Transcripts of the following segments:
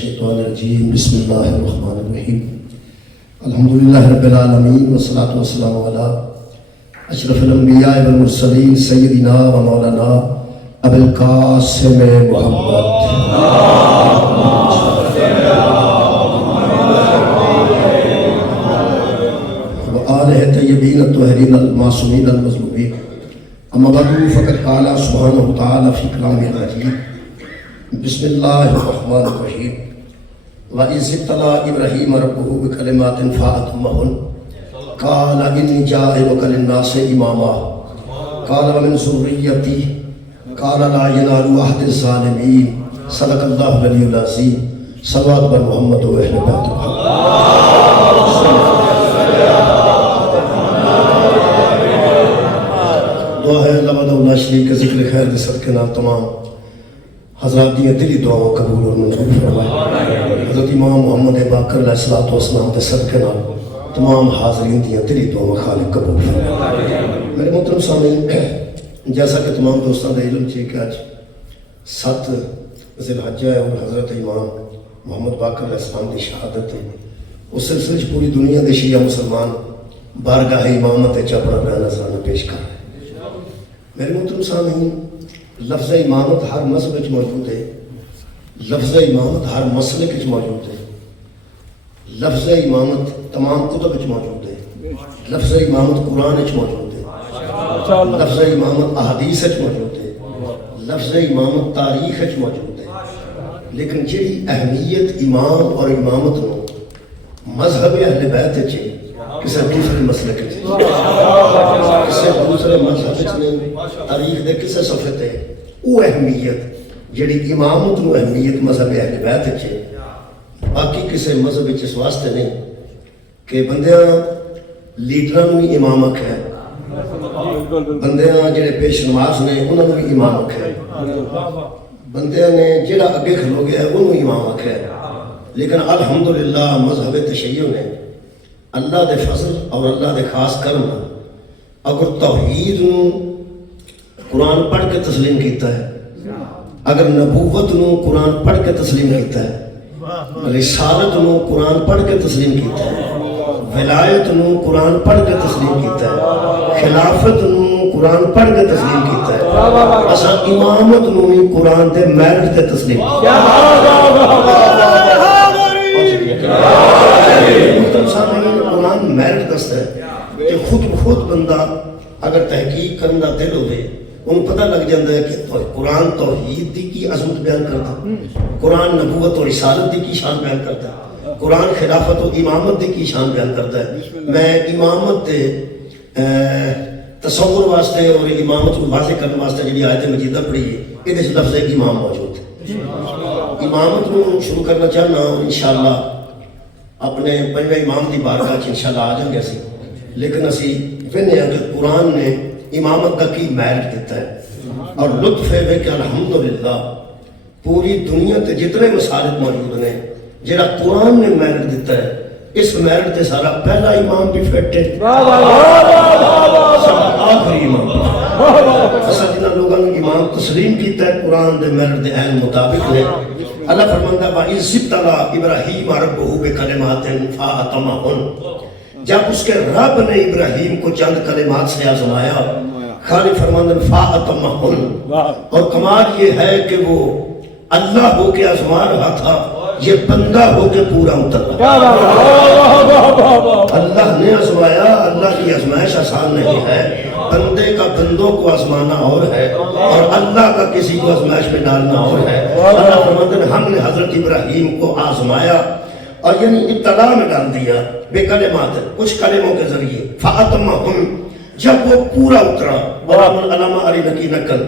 الشیطان الرجیم بسم اللہ الرحمن الرحیم الحمدللہ رب العالمین والصلاة والسلام علی اشرف الانبیاء والمرسلین سیدنا و مولانا ابو القاسم محمد وآلہ طیبین الطاہرین المعصومین المظلومین اما بعد فقد قال سبحانہ وتعالی فی کلامہ العزیز بسم اللہ الرحمن الرحیم وَإِذِ ابْتَلَىٰ إِبْرَاهِيمَ رَبُّهُ بِكَلِمَاتٍ فَأَتَمَّهُنَّ قَالَ إِنِّي جَاعِلُكَ لِلنَّاسِ إِمَامًا قَالَ وَمِنْ ذُرِّيَّتِي قَالَ لَا يَنَالُ عَهْدِ الظَّالِمِينَ صدق اللہ العلی العظیم صلوات بر محمد و اہل بیت محمد دعا ہے اللہ وحدہ لا شریک کے ذکر خیر دے صدقے نال تمام حضرات دیاں دلی دعاؤں قبول اور منظور فرمائے۔ حضرت امام محمد باقر علیہ السلام کے صدقے نال تمام حاضرین دیاں دلی دعاؤں خالق قبول فرمائے۔ میرے محترم سامعین، جیسا کہ تمام دوستان کا علم چاہیے کہ آج 7 ذی الحجہ ہے اور حضرت امام محمد باقر علیہ السلام کی شہادت ہے، اس سلسلے پوری دنیا کے شیعہ مسلمان بارگاہ امامت اپنا بیان نذرانہ پیش کر رہے ہیں۔ میرے محترم سامعین، لفظ امامت ہر مذہب وچ موجود ہے، لفظ امامت ہر مسلک وچ موجود ہے، لفظ امامت تمام کتب وچ موجود ہے، لفظ امامت قرآن وچ موجود ہے، لفظ امامت احادیث وچ موجود ہے، لفظ امامت تاریخ وچ موجود ہے، لیکن جڑی اہمیت امام اور امامت نو مذہب اہل بیت وچ کسی دوسرے مسئلے کے کسی دوسرے مذہب نے تاریخ دے کسی صفحے تے وہ اہمیت جڑی امامت نو اہمیت مذہب اہل بیت ہے باقی کسی مذہب اس واسطے نہیں کہ بندیاں لیڈراں نو امام آکھیا ہے، بندیاں جڑے پیش نماز نے انہاں نو امام آکھیا ہے، بندیاں نے جڑا اگے کھلو گیا ہے انہوں امام آکھیا ہے، لیکن الحمدللہ مذہب تشیع نے اللہ دے فضل اور اللہ دے خاص کرم اگر توحید نو قرآن پڑھ کے تسلیم کیتا ہے، اگر نبوت نو قرآن پڑھ کے تسلیم کیتا ہے، رسالت نو قرآن پڑھ کے تسلیم کیتا ہے، ولایت نو قرآن پڑھ کے تسلیم کیتا ہے، خلافت نو قرآن پڑھ کے تسلیم کیتا ہے، اسا امامت نو قرآن دے میرٹ تے تسلیم کیتا ہے۔ قرآن میرٹ دستا ہے کہ خود بندہ اگر تحقیق کرنا دل ہوئے انہوں پتہ لگ جاتا ہے کہ قرآن توحید دی کی عظمت بیان کرتا ہے، قرآن نبوت اور رسالت دی کی شان بیان کرتا ہے، قرآن خلافت و امامت دی کی شان بیان کرتا ہے۔ میں امامت دے تصور واسطے اور امامت کو واضح کرنے واسطے جب آیت مجیدہ پڑھی ہے یہ لفظ امام موجود ہے۔ امامت کو شروع کرنا چاہنا اور انشاءاللہ اپنے پنجویں امام دی بارگاہ انشاءاللہ آ جائیں گے اسی، لیکن اسی وینے ہیں کہ قرآن نے امامت کا کی میرٹ دیتا ہے اور لطف ہے کہ الحمدللہ پوری دنیا تے جتنے مسالک موجود ہیں جڑا قرآن نے میرٹ دیتا ہے اس میرٹ تے سارا پہلا امام بھی فٹ ہے، آخری امام اصل جنہاں لوگوں نے امام تسلیم کیتا ہے قرآن دے میرٹ دے عین مطابق نے۔ اللہ فرماندہ وَإِذِ ابْتَلَىٰ إِبْرَاهِيمَ رَبُّهُ بِكَلِمَاتٍ فَأَتَمَّهُنَّ، جب اس کے رب نے ابراہیم کو چند کلمات سے آزمایا، خالق فرماندہ فَأَتَمَّهُنَّ، اور کمال یہ ہے کہ وہ اللہ ہو کے آزما رہا تھا، یہ بندہ ہو کے پورا اتر رہا۔ اللہ نے آزمایا، اللہ کی آزمائش آسان نہیں ہے، بندے کا بندوں کو آزمانا اور ہے اور اللہ کا کسی کو آزمائش میں ڈالنا اور ہے۔ اللہ فرماتے ہیں ہم نے حضرت ابراہیم کو آزمایا اور یعنی ابتلا میں ڈال دیا بے کلمات، کچھ کلموں کے ذریعے فَأَتَمَّهُنَّ، جب وہ پورا اترا۔ اور علامہ علی نقی نقل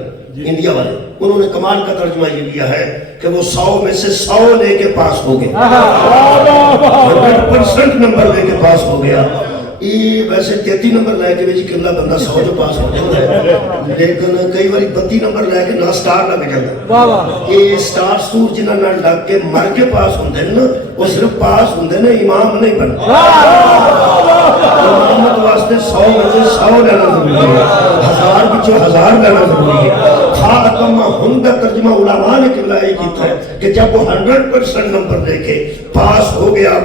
انڈیا والے انہوں نے کمال کا ترجمہ یہ دیا ہے کہ وہ 100 میں سے 100 لے کے پاس ہو گئے، 100% نمبر لے کے پاس ہو گیا۔ یہ ویسے 33 نمبر لے کے بھی کلا بندہ 100 جو پاس ہو جاتا ہے، لیکن کئی باری 32 نمبر لے کے نہ سٹار لگ جاتا ہے۔ یہ سٹار سور جنہاں نہ لگ کے مر کے پاس ہوندے نا وہ صرف پاس ہوندے نے، امام نہیں بنتے۔ امامت واسطے 100 میں سے 100 لینا ضروری ہے، 1000 بچوں 1000 لینا ضروری ہے، فاطمہ ہن کا ترجمہ علماء نے قبلہ یہ کیتا ہے کہ جب وہ 100% نمبر لے کے پاس ہو گیا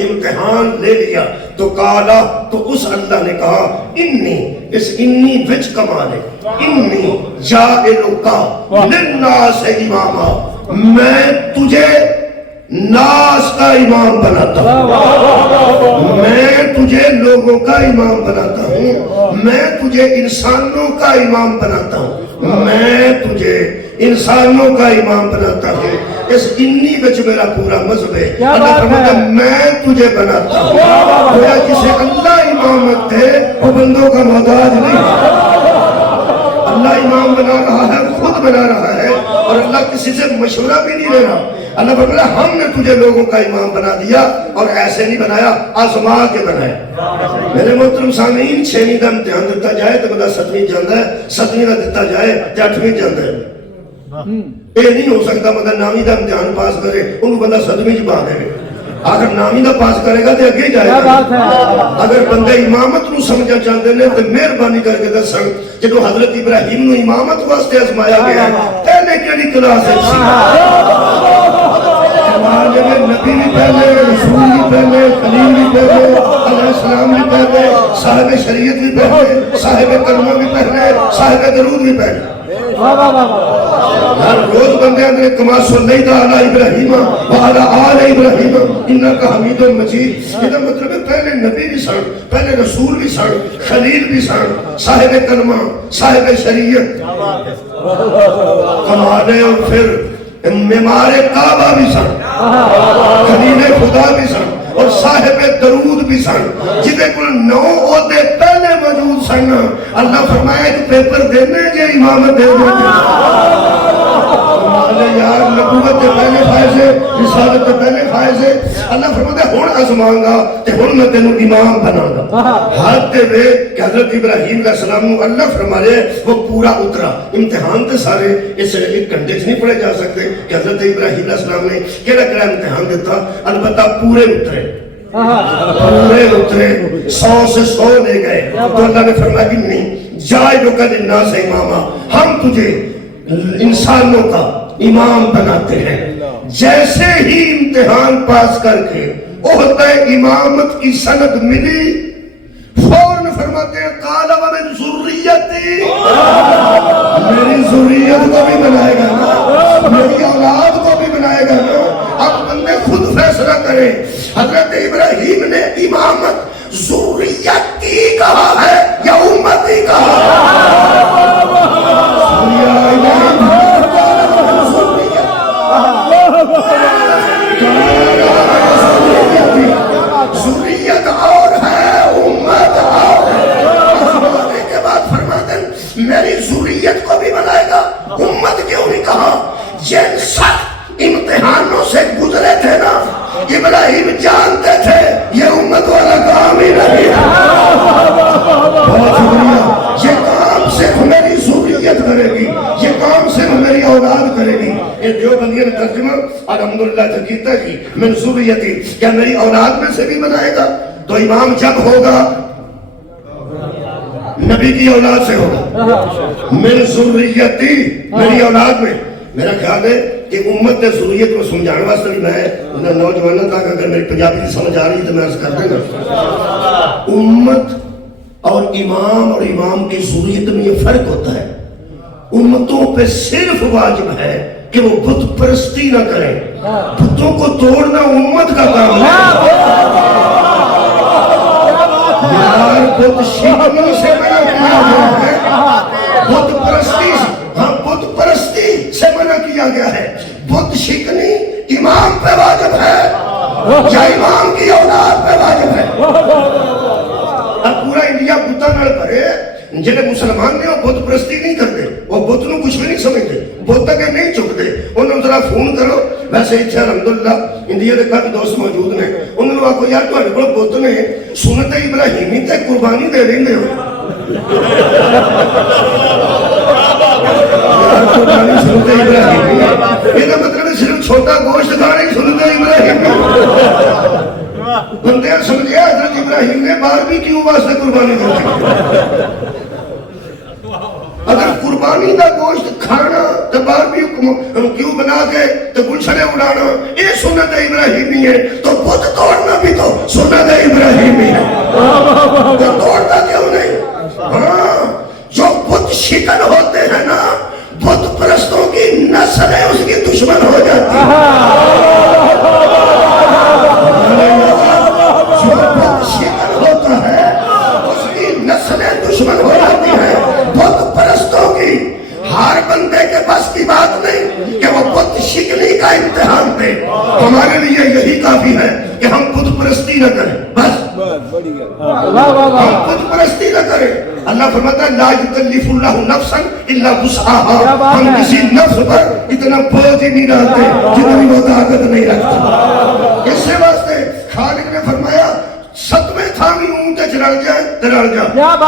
امتحان لے لیا تو کالا تو اس اللہ نے کہا انی اس انی وچ کمال ہے انی جائلکا للناس اماما میں تجھے ناس کا امام بناتا ہوں میں تجھے لوگوں کا امام بناتا ہوں میں تجھے انسانوں کا امام بناتا ہوں میں تجھے انسانوں کا امام بناتا ہوں اس انی وچ میرا پورا مذہب ہے اللہ فرماتا ہے میں تجھے بناتا ہوں گویا جسے اللہ امامت دے وہ بندوں کا محتاج نہیں اللہ امام بنا رہا ہے خود بنا رہا ہے اور اللہ کسی سے مشورہ بھی نہیں لے رہا اللہ فرماتا ہے ہم نے تجھے لوگوں کا امام بنا دیا اور ایسے نہیں بنایا آزما کے بنایا میرے محترم سامعین 6ویں کا امتحان دیتا جائے تو بندہ 7ویں جاندہ ہے 7ویں کا دیتا جائے تو 8ویں جاندہ ہے یہ نہیں ہو سکتا بندہ 9ویں کا امتحان پاس کرے انہوں بندہ 7ویں چ پا دے اگر 9ویں کا پاس کرے گا تو اگے جائے گا اگر بندے امامت نو سمجھا چاہتے ہیں تو مہربانی کر کے دسن جدو حضرت ابراہیم نو امامت واسطے آزمایا گیا پہلے کیڑی کلاس ہے نبی بھی پہلے رسول بھی پہلے خلیل بھی پہلے علیہ السلام بھی پہلے صاحب شریعت بھی پہلے صاحب کلمہ بھی پہلے صاحب درود بھی پہلے ہر روز بندے اندر کما صلیت علی ابراہیم وعلی آل ابراہیم انکا حمید مجید یہ مطلب ہے پہلے نبی بھی سن پہلے رسول بھی سن خلیل بھی سن صاحب کلمہ صاحب شریعت کمالے اور پھر معمار کعبہ بھی سن خلیل خدا بھی سن اور صاحب درود بھی سن جدے کل 9 عہدے پہلے موجود سن اللہ فرمایا ایک پیپر دینے جے امامت دے یار نبوت کے پہلے فائز ہے رسالت کے پہلے فائز ہے اللہ فرماتا ہے ہون آزماؤں گا تے ہون میں تینوں امام بنا گا ہاتھ دے وے کہ حضرت ابراہیم علیہ السلام نو اللہ فرمائے وہ پورا اترا امتحان تے سارے اس ایک گھنٹے سے نہیں پڑھے جا سکتے کہ حضرت ابراہیم علیہ السلام نے کیڑا امتحان دیتا البتہ پورے اترے پورے اترے 100 سے 100 لے گئے تو اللہ نے فرمایا کہ نہیں جائلکا للناس اماما ہم تجھے انسانوں کا امام بناتے ہیں جیسے ہی امتحان پاس کر کے عہدہ امامت کی سند ملی فوراً فرماتے ہیں قال ومن ذریتی میری ذریت کو بھی بنائے گا نا میری اولاد کو بھی بنائے گا نا اب بندے خود فیصلہ کریں حضرت ابراہیم نے امامت ذریتی کہا ہے یا امتی کہا ذریت اور ہے امت اور ہے کے بعد فرماتے ہیں میری ذریت کو بھی بنائے گا امت کیوں نہیں کہا جن سخت امتحانوں سے گزرے تھے نا ابراہیم جانتے تھے یہ امت والا کام ہی نہیں ہے بہت شکریہ یہ کام صرف میری ذریت کرے گی یہ کام صرف میری اولاد کرے گی یہ دیوبندیوں نے ترجمہ الحمدللہ جو کیتا ہے من ذریتی کیا میری اولاد میں سے بھی بنائے گا تو امام جب ہوگا نبی کی اولاد سے ہوگا من ذریتی میری اولاد میں میرا خیال ہے کہ امت نے ذریت کو سمجھانے واسطے بھی میں نوجوانوں تک اگر میری پنجابی کی سمجھ آ رہی ہے تو میں عرض کر دیں گا امت اور امام کی ذریت میں یہ فرق ہوتا ہے امتوں پہ صرف واجب ہے کہ وہ بت پرستی نہ کریں بتوں کو توڑنا امت کا کام ہے یار بت شکنی سے منع کیا گیا ہے بت پرستی ہاں بت پرستی سے منع کیا گیا ہے بت شکنی امام پہ واجب ہے یا امام کی اولاد پہ واجب ہے اب پورا انڈیا بتا نال بھرے جنہیں مسلمان نے وہ بت پرستی نہیں کرتے وہ بت نو کچھ بھی نہیں سمجھتے بت تک نہیں چکتے انہوں ذرا فون کرو ویسے اتھے الحمدللہ انڈیا کے کافی دوست موجود نے انہوں نے آکو یار تہاڈے کول بت نے سنت ابراہیمی تے قربانی دے رہے ہو قربانی سنت ابراہیمی یہ مطلب ہے صرف چھوٹا گوشت کھانے کی سنت ابراہیمی بندے سمجھے حضرت ابراہیم نے باربی کیوں واسطے قربانی دی اگر قربانی کا گوشت کھانا تو باربیکیو کیوں بنا کے تو گلشنے اڑانا یہ سنت ابراہیمی ہے، تو بت توڑنا بھی تو سنت ابراہیمی ہے، تو توڑتا کیوں نہیں؟ ہاں جو بت شکن ہوتے ہیں نا، بت پرستوں کی نسلیں اس کی دشمن ہو جاتی ہیں۔ جو بت شکن ہوتا ہے اس کی نسلیں دشمن ہو جاتی ہیں۔ بت پرستوں کی ہر بندے کے پاس کی بات نہیں کہ وہ بت شکنی کا امتحان دے۔ ہمارے لیے یہی کافی ہے کہ ہم بت پرستی نہ کریں، بس ہم بت پرستی نہ کریں۔ اللہ فرماتا ہے لا یکلف اللہ نفسا الا وسعها، ہم کسی نفس پر اتنا بوجھ ہی نہیں ڈالتے جتنی وہ طاقت نہیں رکھتا۔ اس سے واسطے خالق نے فرمایا ستویں تھا بھی اونٹے چڑھ جائے تو رڑ جا،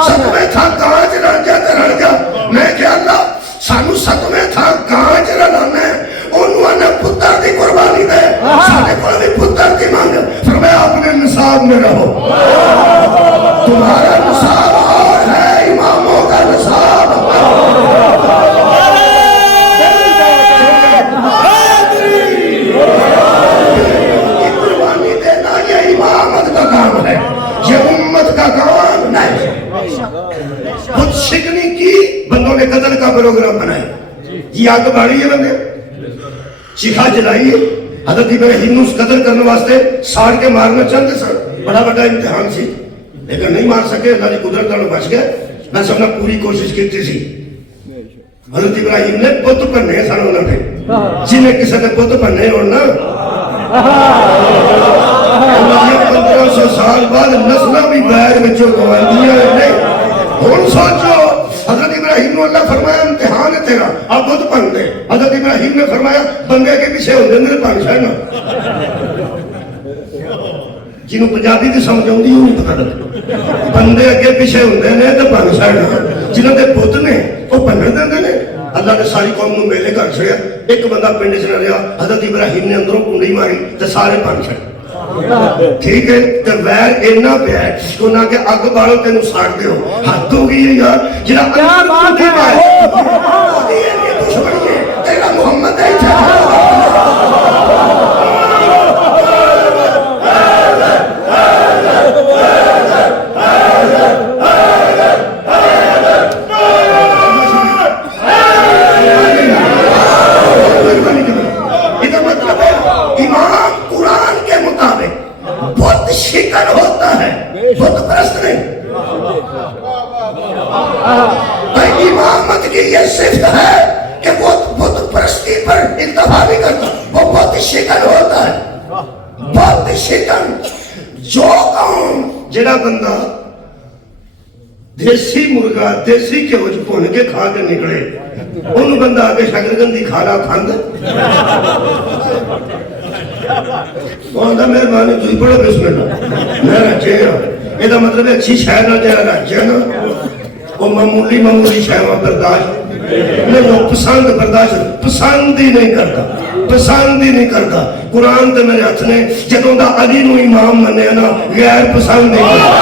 ستویں تھا کانچ رڑ جائے تو رڑ جا۔ میں کہ اللہ سانو ستویں تھا کانچ رڑانا ہے، انہوں نے پتر دی قربانی دے، سانے کو بھی پتر دی مانگ۔ فرمایا اپنے نصاب میں رہو، تمہارا نصاب اور ہے اماموں کا نصاب۔ قربانی دینا یہ امامت کا کام ہے، یہ امت کا کام نہیں۔ خود شکنی کی بندوں نے قتل کا پروگرام بنایا، یہ آگ بڑھی ہے بندے چیخا جلائیے۔ حضرت ابراہیم اس قتل کرنے واسطے ساڑ کے مارنا چاہتے سن، بڑا بڑا امتحان سی لیکن نہیں مار سکے، اللہ کی قدرت میں بچ گئے۔ میں سب نے پوری کوشش کی تھی۔ حضرت ابراہیم نے بت بننے سن انہوں نے، جنہیں کسی نے بت بننے ہونا 1500 سال بعد نسلیں بھی غیر بچوں کو دیا نہیں۔ ہوں سوچو حضرت ابراہیم نے اللہ فرمایا امتحان ہے تیرا، اب بت بن دے۔ حضرت ابراہیم نے فرمایا بندے کے پیچھے ہوتے میرے بن جائے نا، جنہوں پنجابی کی سمجھ آؤں وہ نہیں پتا لگتا، بندے اگے پیچھے ہوتے ہیں تو بن جائے، جنہوں کے بت نے وہ بننے دیں نے۔ اللہ نے ساری قوم کو میلے کر چھڑیا، ایک بندہ پنڈ چ نہ رہا، حضرت ابراہیم نے اندروں کنڈی ماری تو سارے بن چھڑے۔ ٹھیک ہے تو ویر اینا پہ ہے کہ انہاں کے اگ بارو تینوں ساڑ دے ہو، حد ہو گئی ہے یار، جنہاں کیا بات ہے دشمنی ہے تیرا محمد ہے شکن ہوتا ہے، بت پرست نہیں۔ امامت کی یہ صفت ہے کہ وہ بت پرستی پر اکتفا نہیں کرتا، وہ بت شکن ہوتا ہے۔ بت شکن جو قوم جڑا بندہ دیسی مرغا دیسی کے وجہ پون کے کھا کے نکلے ان بندہ آگے شکرگندی کھانا کھاندہ وہاں مہربانی تھی پڑھو بسم اللہ میں رچے ہوں یہ مطلب ہے اچھی شہر نہ جائے رچے نا وہ معمولی شہر برداشت نہیں، وہ پسند برداشت پسند ہی نہیں کرتا، پسند ہی نہیں کرتا۔ قرآن تے میرے ہاتھ نے جدوں دا علی نو امام منے نا غیر پسند نہیں کرتا۔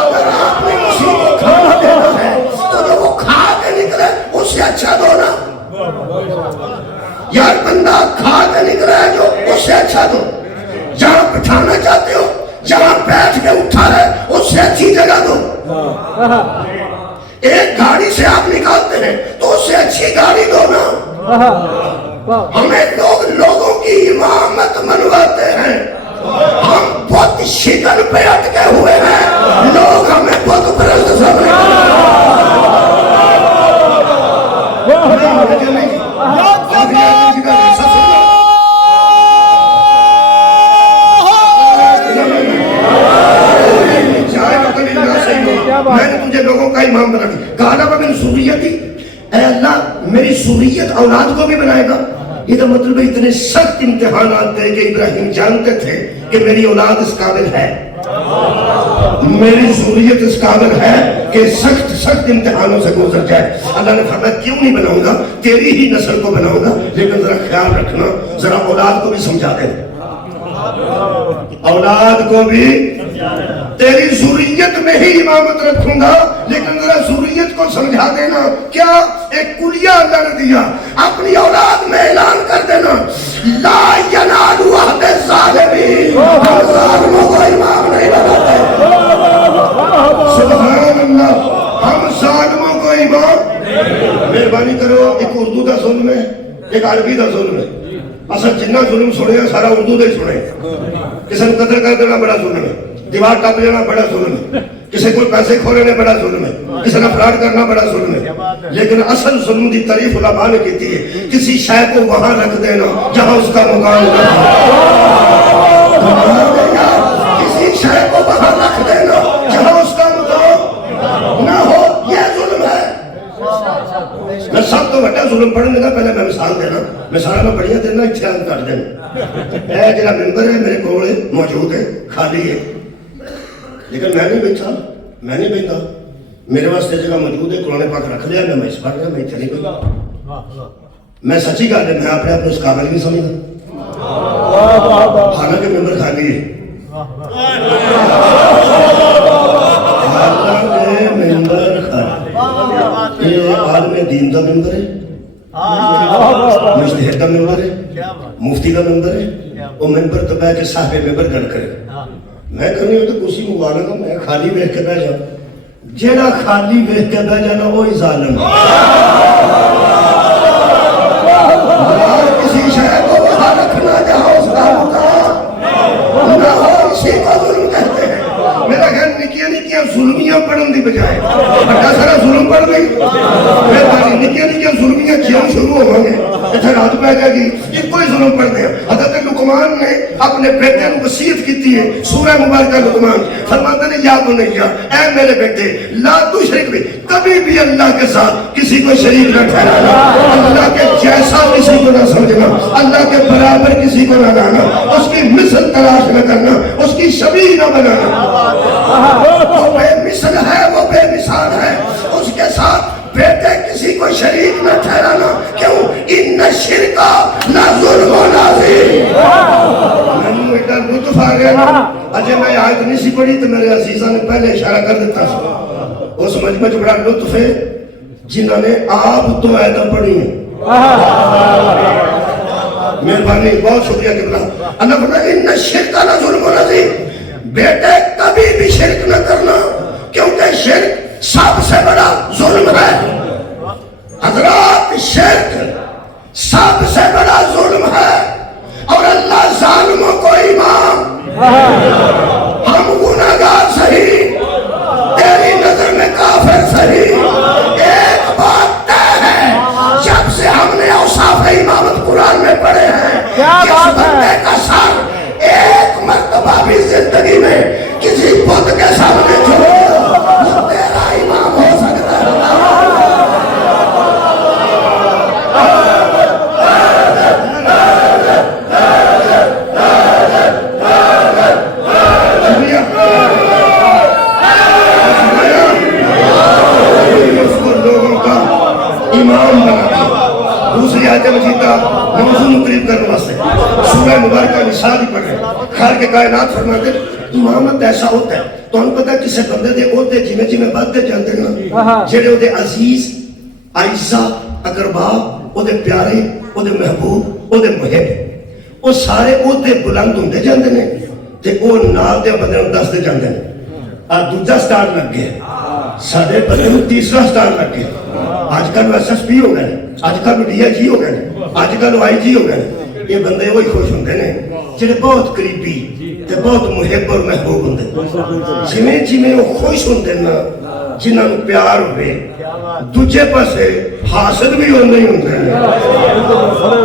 اگر آپ نے کسی کو کھانا دینا ہے تو جو وہ کھا کے نکلے اس سے اچھا دو نا، یار بندہ کھا کے نکلا ہے جو اس سے اچھا دو۔ جہاں بٹھانا چاہتے ہو جہاں بیٹھ کے اٹھا رہے اس سے اچھی جگہ دو۔ ایک گاڑی سے آپ نکالتے ہیں تو اس سے اچھی گاڑی دو نا۔ ہمیں لوگ لوگوں کی امامت منواتے ہیں، ہم بت شکن پہ اٹکے ہوئے ہیں، لوگ ہمیں بت پرست سمجھتے میں نے تجھے لوگوں کا امام بنا دیا، کہا میری سوریتی، اے اللہ میری سوریت اولاد کو بھی بنائے گا۔ یہ مطلب اتنے سخت امتحانات دے کہ ابراہیم جانتے تھے کہ میری اولاد اس قابل ہے، میری سوریت اس قابل ہے کہ سخت سخت امتحانوں سے گزر جائے۔ اللہ نے فرمایا کیوں نہیں بناؤں گا، تیری ہی نسل کو بناؤں گا، لیکن ذرا خیال رکھنا، ذرا اولاد کو بھی سمجھا دے، اولاد کو بھی تیری ذریت میں ہی امامت رکھوں گا، لیکن ذرا ذریت کو سمجھا دینا۔ کیا ایک کلیہ اللہ نے دیا، اپنی اولاد میں اعلان کر دینا، لا ینال عہد الظالمین، ہم ظالموں کو امام نہیں بناتے۔ سبحان اللہ، ہم ظالموں کو امام۔ مہربانی کرو، ایک اردو دا ظلم ہے، ایک عربی دا ظلم ہے۔ اصل جنہ ظلم سنے سارا اردو دے سنے۔ کسی نے قتل کر دینا بڑا ظلم ہے، دیوار ٹپ لینا بڑا ظلم ہے، کسی کو پیسے کھو لینا بڑا ظلم ہے، کسی نے فراڈ کرنا بڑا ظلم ہے۔ لیکن اصل ظلم دی تعریف علماء نے کی ہے، کسی شے کو وہاں رکھ دینا جہاں اس کا مقام نہ ہو، کسی شے کو وہاں رکھ دینا جہاں اس کا مقام نہ ہو، یہ ظلم ہے۔ میں سب تو بڑا ظلم پڑھنے کا پہلے میں مثال دینا، مثال میں بڑھیا دینا، اتحاد کر دینا۔ اے جڑا ممبر ہے میرے کول موجود ہے، خالی ہے، لیکن میں نہیں بیٹھا، میں نہیں بیٹھا، میرے واسطے جگہ موجود ہے، قرآن پاک رکھ لیا، میں اس پڑھ رہا، میں اتنے نہیں بیٹھا۔ میں سچی گل ہے، میں اپنے آپ کو اس قابل نہیں سمجھتا، حالانکہ ممبر خالی ہے، حالانکہ ممبر خالی۔ یہ عالم دین کا ممبر ہے، مجتہد کا ممبر ہے، مفتی کا ممبر ہے، وہ ممبر تو بیٹھ کے صاحب ممبر گل کرے، میں کرنی ہوں تو کرسی منگوا لوں گا، میں خالی بیٹھ کے بیٹھ جاؤں، جیڑا خالی بیٹھ کے بیٹھ جانا وہی ظالم ہے۔ کسی شے کو وہاں رکھنا جہاں اس کا مقام نہ ہو، اسی کو ظلم کہتے ہیں۔ میرا خیال نکیاں نکیاں ظلمیاں پڑھن دی بجائے بڑا سارا ظلم پڑھ گئی، نکیاں نکیاں ظلمیاں کیوں شروع ہوں گے، اتنے رات پہ جائے گی، یہ کوئی ظلم پڑھ دیں۔ حضرت لقمان نے اپنے بیٹے کو وصیت کی ہے، سورہ مبارکہ لقمان فرماتے ہیں، یا بنیا، اے میرے بیٹے، لا تشرک بھی، کبھی بھی اللہ کے ساتھ کسی کو شریک نہ ٹھہرانا، اللہ کے جیسا کسی کو نہ سمجھنا، اللہ کے برابر کسی کو نہ لانا، اس کی مثل تلاش نہ کرنا، اس کی شبیہ نہ بنانا۔ وہ بے مثل ہے، وہ بے مثال ہے، اس کے ساتھ بیٹے کسی کو شریک نہ ٹھہرانا، کیوں؟ ان الشرک لظلم عظیم۔ میں ایک لطف آ گیا نا، اجے میں آیت نہیں سی پڑھی تو میرے عزیزاں نے پہلے اشارہ کر دیتا سی، اس مجمع بڑا لطف ہے جنہوں نے آپ تو آیتیں پڑھی ہیں۔ مہربانی، بہت شکریہ قبلہ۔ اللہ فرماتا ان الشرک لظلم عظیم، بیٹے کبھی بھی شرک نہ کرنا، کیونکہ شرک سب سے بڑا ظلم ہے۔ حضرات، شرک سب سے بڑا ظلم ہے، اور اللہ ظالموں کو امام۔ ہم گناہگار صحیح، تیری نظر میں کافر صحیح، ایک بات طے ہے، جب سے ہم نے اوصاف امامت قرآن میں پڑھے ہیں، جس بندے کا سر ایک مرتبہ بھی زندگی میں کسی بت کے سامنے جھکا وہ تیرا امام ہو سکتا ہے۔ اس کو لوگوں کا امام بنا دیا۔ دوسری آیت مجیدہ موضوع قریب کرنے واسطے سورہ مبارکہ نساء بھی پڑھ رہے ہیں، خالق کائنات فرماتے ہیں امامت ایسا ہوتا ہے، تو ہم پتہ کسے بندے دے ہوتے جنہیں جنہیں باتیں جانتے ہیں، جڑے ہوتے عزیز، عائزہ، اقربا، ہوتے پیارے، ہوتے محبوب، ہوتے محب، وہ سارے ہوتے بلند ہوتے جانتے ہیں، تے وہ نال دے بندے ہم دستے جانتے ہیں۔ آج دوجہ سٹار لگ گئے، ساڑھے بندے ہم تیسرا سٹار لگ گئے، آج کل ایس ایس پی ہو گئے، آج کل ڈی ایچ جی ہو گئے، آج کل آئی جی ہو گئے۔ یہ بندے وہی خوش ہوندے نے جڑے بہت قریبی تے بہت محب اور محبوب ہوندے، جویں جویں وہ خوش ہوندے نا، جنہاں نوں پیار ہوئے، دوجے پاسے حاسد بھی ہوندے ہی ہوندے نے،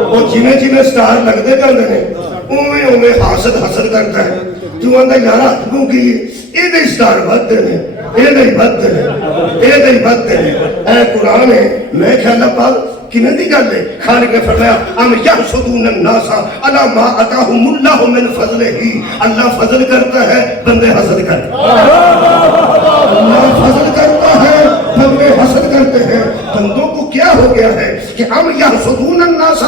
وہ جویں جویں سٹار لگدے جاندے نے اوویں اوویں حاسد حسد کرتا ہے، تو آندا یار ہتھوں کی یہ سٹار بدتے نے، یہ بدتے نے، یہ بدتے نے۔ اے قرآن ہے، میں خیال پاک کنے دی گل ہے؟ خالق نے فرمایا ام یحسدون الناس علی ما آتاہم اللہ من فضلہ، اللہ فضل کرتا ہے، بندے حسد کرتے ہیں۔ اللہ فضل کرتا ہے، بندے حسد کرتے ہیں۔ بندوں کو کیا ہو گیا ہے کہ ام یحسدون الناس،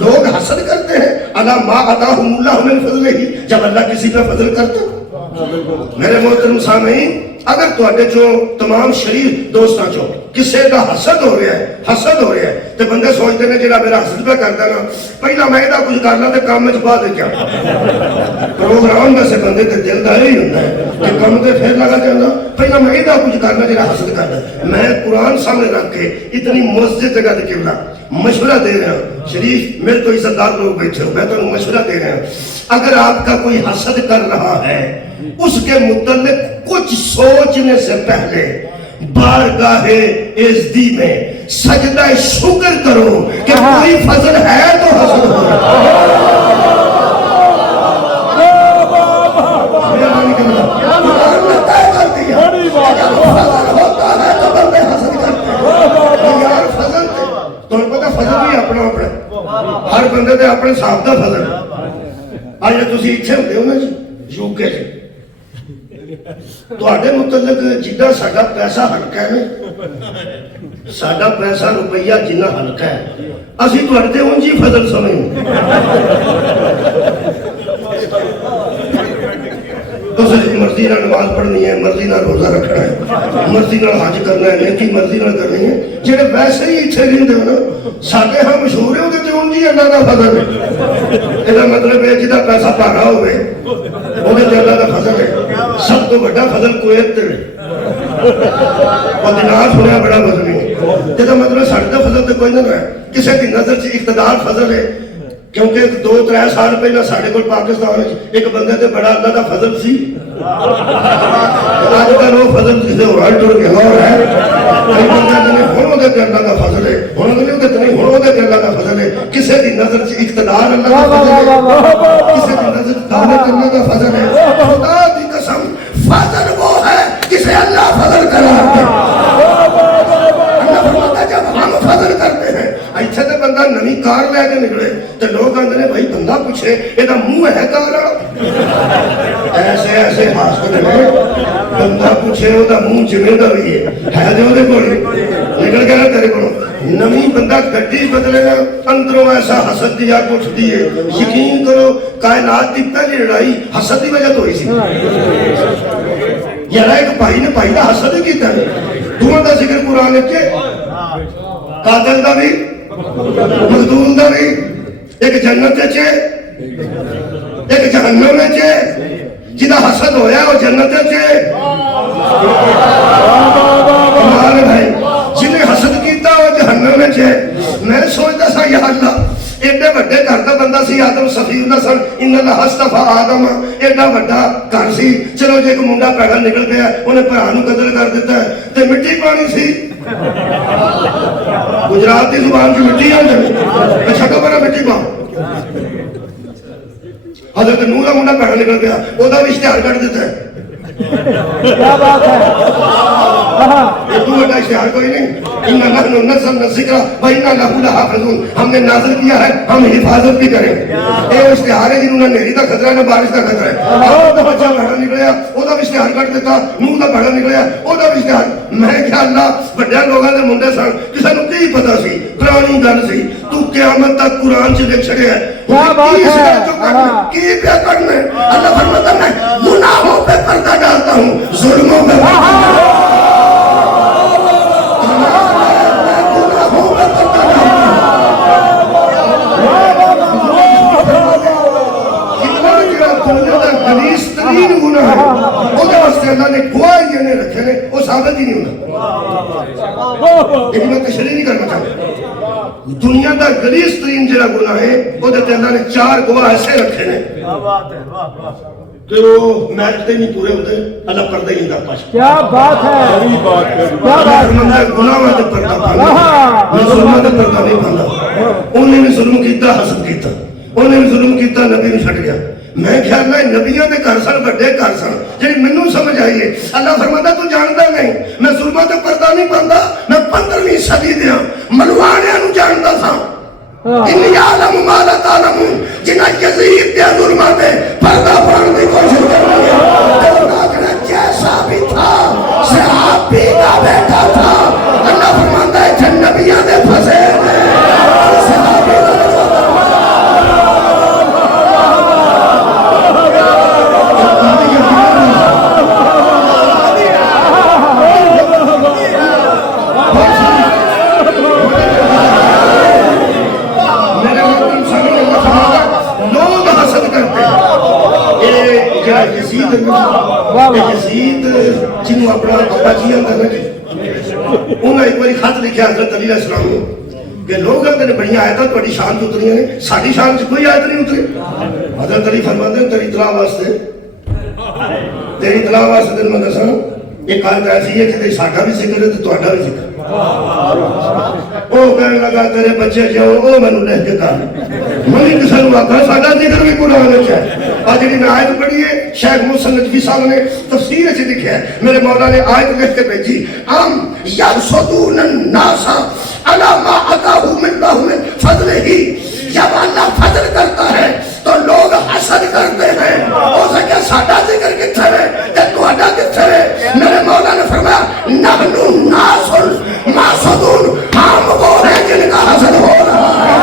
لوگ حسد کرتے ہیں، علی ما آتاہم اللہ من فضلہ، جب اللہ کسی پہ فضل کرتا ہے میرے محترم سامعین، اگر تواڈے چوں تمام شریف دوستاں چوں کسے دا حسد ہو رہا ہے تے بندے سوچتے ہیں جڑا میرا حسد پہ کردا نا پہلا میں دا کچھ کر لاں تے کام وچ بعد کیا پروگرام ویسے بندے تے دل دا ہی ہوندا ہے کہ کم تے پھر لگا جاندا پہلا میں دا کچھ کرنا جڑا حسد کردا۔ میں قرآن سامنے رکھ کے اتنی مسجد جگہ تے قبلہ مشورہ دے رہا ہوں، شریف میرے تو عزتدار لوگ بیٹھے ہو، میں تو مشورہ دے رہا ہوں، اگر آپ کا کوئی حسد کر رہا ہے اس کے متعلق کچھ سوچنے سے پہلے بارگاہ عزتی میں سجدہ شکر کرو کہ کوئی فضل ہے تو حسد ہو رہا ہے۔ ہر بندے دے اپنے صاحب دا فضل آج تسی اتھے ہوتے ہو نا جی یوکے جی تواڈے متعلق جدہ ساڈا پیسہ ہلکا ہے نا ساڈا پیسہ روپیہ جنہ ہلکا ہے اسی تواڈے تے اونجی فضل سمجھیں مرضی نہ نماز پڑھنی ہے، مرضی نہ روزہ رکھنا ہے، مرضی نہ حج کرنا ہے، نیکی مرضی نہ کرنی ہے، جڑے ویسے ہی اتھے رہندے ہو نا ساڈے ہاں مشہور ہے اودے تے اونجی اللہ دا فضل ہے۔ ایدا مطلب ہے جدا پیسہ بھاگا ہوئے اودے تے اللہ دا فضل ہے۔ سب تو بڑا فضل کویت تے اور دینار سنیا بڑا فضل ہے، جدا مطلب ساڈے دا فضل تے کوئی نہ ہے، کسے دی نظر سے اقتدار فضل ہے، کیونکہ 2-3 سال پہلے ساڈے کول پاکستان ایک بندے تے بڑا اللہ دا فضل سی آج کل وہ فضل کسے اور ٹر کے اور ہے کئی بندے نے ہن تے اللہ دا فضل ہے ہن تے نہیں ہن تے اللہ دا فضل ہے کسے دی نظر سے اقتدار اللہ دا فضل ہے کسے دی نظر سے دولت اللہ دا فضل ہے خدا دی قسم فضل وہ ہے کسے اللہ فضل کرا دے اللہ فرماتا جب ہم فضل کرتے ہیں ایتھے تے بندہ نویں کار لے کے نکلے تے لوگ کہندے نے بھائی بندہ پوچھے ایدا منہ ہے کار والا ایسے ایسے ہاسپٹل میں بندہ پوچھے او دا منہ جویں دا وی ہے جو دے کول نکل کے نا تیرے کول نویں بندہ گڈی بدلے نا اندروں ایسا حسد دی آگ اٹھدی ہے یقین کرو کائنات دی پہلی لڑائی حسد دی وجہ تو ہوئی سی یار ایک بھائی نے بھائی دا حسد کیتا ہے دوواں دا ذکر قرآن وچ قاتل دا بھی مزدور دا بھی ایک جنت وچ ایک جہنم وچ جدا حسد ہویا وہ جنت وچ کمال بھائی جنہیں حسد کیتا وہ جہنم وچ میں سوچدا سا یا اللہ ایڈے بڑے گھر دا بندہ سی آدم صفی اللہ سن ان اللہ اصطفیٰ آدم ایڈا بڑا گھر سی چلو جے ایک منڈا پیڑا نکل گیا انہیں بھرا نو قتل کر دیتا ہے تے مٹی پانی سی گجرات کی زبان کی مٹی ہے چھٹو پر مٹی پاؤ حضرت نوح کا منڈا پیڑا نکل گیا وہ دا بھی اشتہار کر دیتا ہے کیا بات ہے یہ تو بڑا اشتہار کوئی نہیں انہا نحن نزلنا الذکر وَإِنَّا لَهُ لَحَافِظُونَ ہم نے نازل کیا ہے ہم حفاظت بھی کریں اے اشتہار ہے جنہوں نے نیری دا خطرہ ہے نہ بارش دا خطرہ ہے آپ دا بچہ بڑا نکلیا وہ دا بھی اشتہار کر دیتا نوح دا بڑا نکلیا وہ دا بھی اشتہار میں کیا اللہ بڑے لوگاں دے منڈے سن کسے نو کی پتا سی پرانی گل سی تو قیامت تک قرآن سے لکھ چھڑے ہے کی پیا کرنا ہے اللہ فرماتا میں گناہوں پہ پردہ ڈالتا ہوں ظلموں پہ اللہ نے گواہ یہ نہیں رکھے نے وہ ثابت ہی نہیں ہونا لیکن میں تشریح نہیں کرنا چاہتا دنیا دا غلیظ ترین جڑا گناہ ہے وہ تے اللہ نے 4 گواہ ایسے رکھے نے کہ وہ محلتے نہیں پورے ہوتے اللہ پردہ ہی نہیں پاس کیا بات ہے گناہ میں پردہ پانا میں ظلمہ دے پردہ نہیں پانا انہیں بھی ظلم کیتا حسد کیتا انہیں بھی ظلم کیتا نبی نے چھٹ گیا میں خیال میں نبیوں کے گھر سن بڑے گھر سن جی مینوں سمجھ آئیے اللہ فرماتا تو جانتا نہیں میں ظلمہ تے پردہ نہیں پاندا میں 15ویں صدی دیا ملوانیاں نو جانتا تھا انی عالم ما لا تعلمون جنہ یزید دے ظلمہ تے پردہ پانے کی کوشش کرنی ہے تو جیسا بھی تھا صحابی کا بیٹا تھا اللہ فرماتا ہے جنبیاں دے پھنسے صحابی یزید جنوں اپنا ابا جی آتا نا جی انہیں ایک بار خط لکھا حضرت علی علیہ السلام کو کہ لوگ آتے ہیں بڑی آیتیں تھوڑی شان چ اتری نے ساری شان چ کوئی آیت نہیں اتری حضرت علی فرماتے ہیں تیری اطلاع واسطے تین میں دساں ایک آیت ایسی ہے کہ ساڈا بھی ذکر ہے تو تہاڈا بھی ذکر وہ کہنے لگا تیرے بچے جو وہ مینوں لکھ کے کر میں کسی نوں آکھاں ساڈا ذکر بھی قرآن وچ ہے آ جڑی میں آیت پڑھی ہے شیخ محسن نجفی صاحب نے تفسیر وچ لکھیا ہے میرے مولا نے آیت لکھ کے بھیجی ام یحسدون الناس علی ما آتاہم اللہ من فضلہ جب اللہ فضل کرتا ہے تو لوگ حسد کرتے ہیں ہو سکے ساڈا ذکر کتھے ہے تے تہاڈا کتھے ہے میرے مولا نے فرمایا نحن الناس المحسودون ہم وہ ہیں جن کا حسد ہو رہا ہے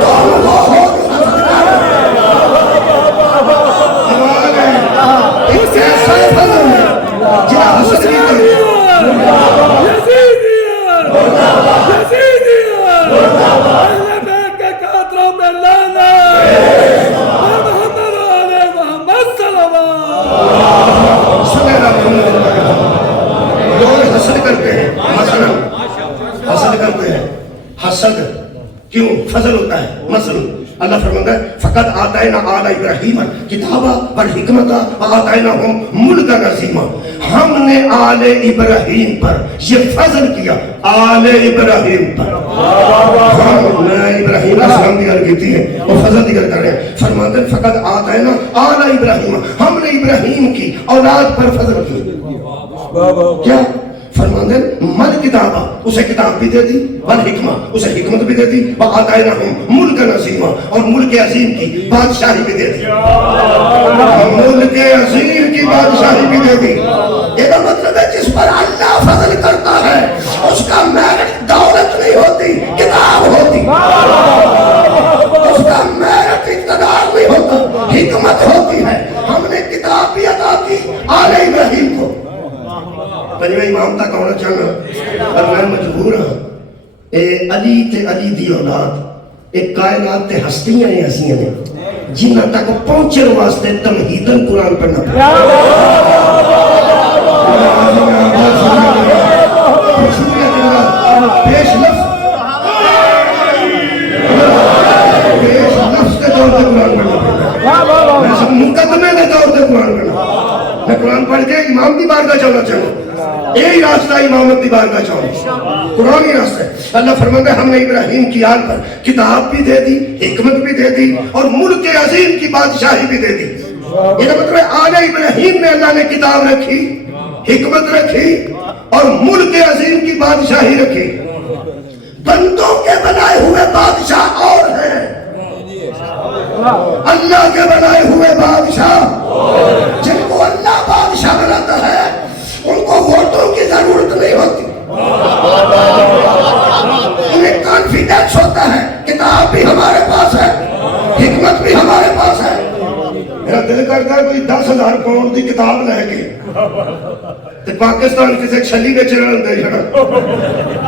تم وہ ہو جو حسد کر رہے ہیں ایک ایسا فضل ہے جہاں حسد نہیں کرتے حسد کرتے ہیں مثلا حسد کرتے ہیں حسد کیوں فضل ہوتا ہے مثلا اللہ فرماتا ہے فقط آتینا آل ابراہیم کتابا والحکمتا وآتیناہم ملکا عظیما ہم نے آل ابراہیم پر یہ فضل کیا آل ابراہیم پر ہم نے ابراہیم السلام دی گل کیتی ہے وہ فضل دی گل کر رہے ہیں فرماتے ہیں فقط آتینا آل ابراہیم ہم نے ابراہیم کی اولاد پر فضل کی کیا فرماتے ہیں مل کتابہ اسے کتاب بھی دے دی والحکمہ اسے حکمت بھی دے دی وآتیناہم ملکا عظیما اور ملک عظیم کی بادشاہی بھی دے دی ملک عظیم کی بادشاہی بھی دے دی یہ مطلب ہے جس پر اللہ فضل کرتا ہے اس کا میرٹ دولت نہیں ہوتی کتاب ہوتی اس کا میرٹ اقتدار نہیں ہوتا حکمت ہوتی ہے ہم نے کتاب بھی عطا کی آل ابراہیم کو پنجویں امام تک ہونا چاہنا اور میں مجبور ہوں علی تے علی دی اولاد ایک کائنات تے ہستیاں ہیں ہستیاں نے جنہ تک پہنچے واسطے تمہیدن قرآن پڑھنا پیش لفظ کے طور پہ قرآن پڑھنا میں سب مقدمے کے طور پہ قرآن پڑھنا میں قرآن پڑھ کے امام کی بارگاہ چاہنا چاہوں یہی راستہ امامت کی بارگاہ چاہوں قرآن ہی راستہ ہے اللہ فرماتا ہے ہم نے ابراہیم کی آل پر کتاب بھی دے دی حکمت بھی دے دی اور ملک عظیم کی بادشاہی بھی دے دی یہ مطلب ہے آل ابراہیم میں اللہ نے کتاب رکھی حکمت رکھی اور ملک عظیم کی بادشاہی رکھی بندوں کے بنائے ہوئے بادشاہ اور ہیں اللہ کے بنائے ہوئے بادشاہ جن کو اللہ بادشاہ بناتا ہے ان کو ووٹوں کی ضرورت نہیں ہوتی انہیں کانفیڈنس ہوتا ہے کتاب بھی ہمارے پاس ہے حکمت بھی ہمارے پاس ہے میرا دل کرتا ہے کوئی 10,000 پاؤنڈ کی کتاب لے کے پاکستان کسی چھلی میں چرن دے چھڑا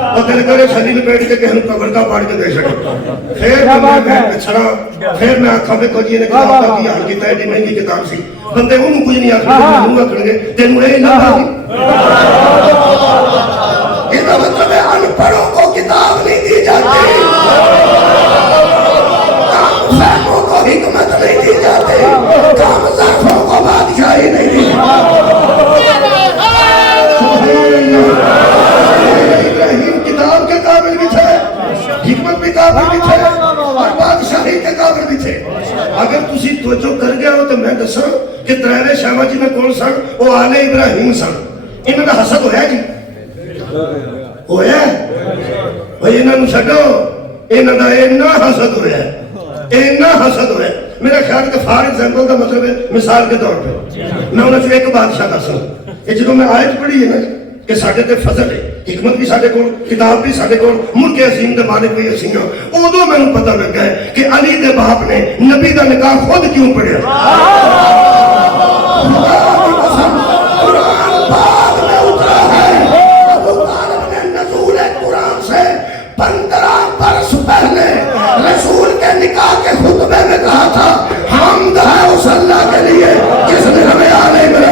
اور دل کرے چھلی میں بیٹھ کے کہیں قبر کا پاڑ کے دے چھڑا پھر میں چھڑا پھر میں آنکھا میں کوئی نے کتاب کا کی حال کیتا ہے دی مہنگی کتاب سی بندے انہوں کچھ نہیں آکھنے انہوں آکھنے گے تینوں اے نہ آگی یہ تو مطلب ہے انپڑوں کو کتاب نہیں دی جاتی کام فہموں کو حکمت نہیں دی جاتی کام ظرفوں کو بادشاہی نہیں دی جاتی ابراہیم کتاب کے قابل بھی تھے حکمت بھی قابل بھی تھے اور بادشاہی کے قابل بھی تھے اگر تسی توجہ کر گیا ہو تو میں دساں کہ تریوے شاہ جی میں کون سن وہ آل ابراہیم سن انہوں کا حسد ہویا جی ہویا بھائی انہوں نے چھڈو انہوں کا اینا حسد ہویا اینا حسد ہویا میرا خیال کہ فار ایگزامپل کا مطلب ہے مثال کے طور پہ میں انہوں سے ایک بادشاہ کا سن یہ جدوں میں آیت پڑھی ہے نا کہ ساڈے تے فضل ہے حکمت بھی ساڈے کول کتاب بھی ساڈے کول ملک عظیم دے مالک بھی اسی ہاں اودوں مینوں پتہ لگا ہے کہ علی دے باپ نے نبی دا نکاح خود کیوں پڑھیا قرآن بعد میں اترا ہے ابو طالب نے نزول قرآن سے 15 برس پہلے رسول کے نکاح کے خطبے میں کہا تھا حمد ہے اس اللہ کے لیے جس نے ہمیں آنے میں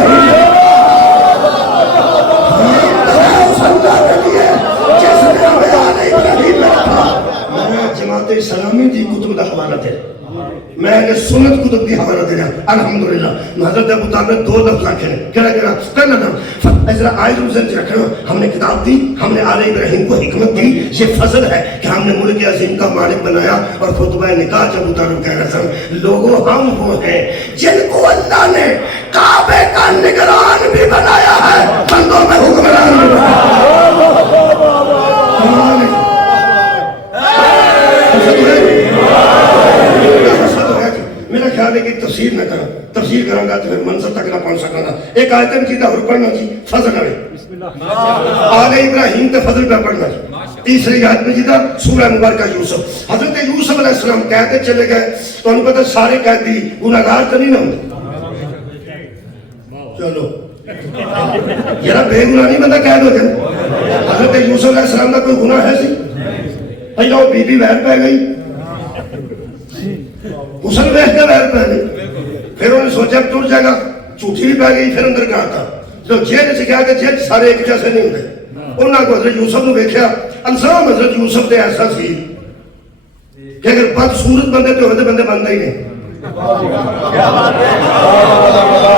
دی کتب دا حوالہ دے میں نے سنت کتب دی حوالہ دے رہا الحمدللہ حضرت ابو طالب نے 2 لفظ آکھے ہیں کہنا پہلا نام ازرا آئے روزن سے رکھنا ہم نے کتاب دی ہم نے آل ابراہیم کو حکمت دی یہ فضل ہے کہ ہم نے ملک عظیم کا مالک بنایا اور خطبہ نکاح جب ابو طالب کہہ رہا تھا لوگوں ہم وہ ہیں جن کو اللہ نے کعبے کا نگران بھی بنایا ہے بندوں میں حکمران بھی میرا خیال ہے کہ تفسیر نہ کرا تفسیر کروں گا تو پھر منظر تک نہ پہنچ سکا گا ایک آیت مجیدہ اور پڑھنا جی فضل ہے آل ابراہیم تے فضل پہ پڑھنا جی تیسری آیت مجیدہ سورہ مبارکہ یوسف حضرت یوسف علیہ السلام قیدے چلے گئے تو انہوں پتہ سارے قیدی گناہگار تو نہیں نہ ہوندے چلو یارا بے گناہ نہیں بندہ قید ہو جائے حضرت یوسف علیہ السلام کا کوئی گناہ ہے سی پہلے وہ بی بی بہر پہ گئی حسن بیٹھ کے بہر پہ گئی پھر انہوں نے سوچا ٹر جائے گا جھوٹی بھی پہ گئی پھر اندر کہا تھا تو جیل سے کہا کہ جیل سارے ایک جیسے نہیں ہوتے انہوں کو حضرت یوسف نے دیکھا انسان حضرت یوسف نے ایسا سی کہ اگر بد صورت بندے تو ہوتے بندے بندے ہی نہیں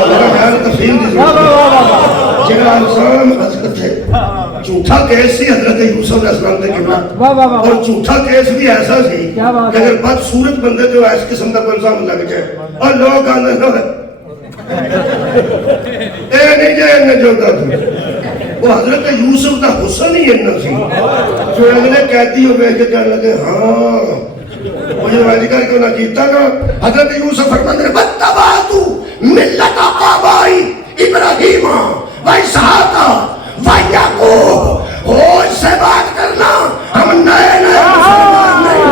میرا خیال تفصیل دی جگہ انسان حضرت ہے جھوٹا کیس سی حضرت یوسف علیہ السلام نے کیا اور جھوٹا کیس بھی ایسا سی کہ اگر بد صورت بندے تو اس قسم کا انسان لگ جائے اور لوگ آنے نہ اے نہیں جائے انہیں جو تھا وہ حضرت یوسف کا حسن ہی انہوں سی جو اگلے قیدی ہو گئے کہ کہنے لگے ہاں مجھے واجی کر کے انہوں کیتا نا حضرت یوسف فرماتے ہیں بَتَّبَعْتُ مِلَّتَ آبَائِ ابراہیم وَإِسْحَاقَ وَيَعْقُوبَ ہو اس سے بات کرنا ہم نئے مسلمان نہیں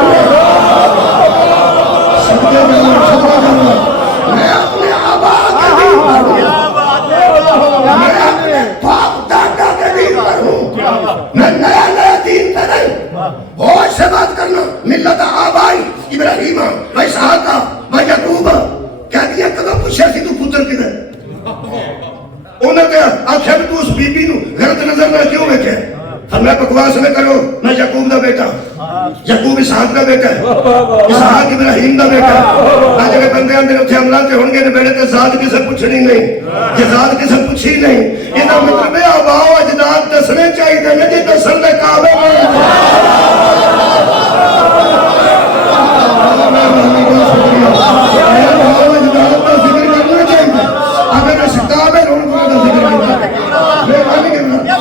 میں اپنے آبا کے دین پر ہوں میں اپنے باپ دادا کے دین پر ہوں میں نیا دین پر نہیں ہو اس سے بات کرنا ملت آبائی ابراہیم وإسحاق ویعقوب کہہ دیا کدھا پوچھا سی تو پتر کدھر انہوں نے آخر تو اس بی بی نو غلط نظر نہ کیوں بیٹھے فرمایا بکواس نہ کرو میں یعقوب دا بیٹا یعقوب اسحاق دا بیٹا ہے اسحاق ابراہیم دا بیٹا ہے آج اگر بندے اندر اتھے عملان تے ہونگے نے بیٹے تے ذات کسے پوچھنی نہیں یہ ذات کسے پوچھی نہیں یہ مطلب ہے آباؤ اجداد دسنے چاہیے دے نا جی دسن دے کعبے اگر اس کعبے رون کو دا ذکر کرنا میں مانی کرنا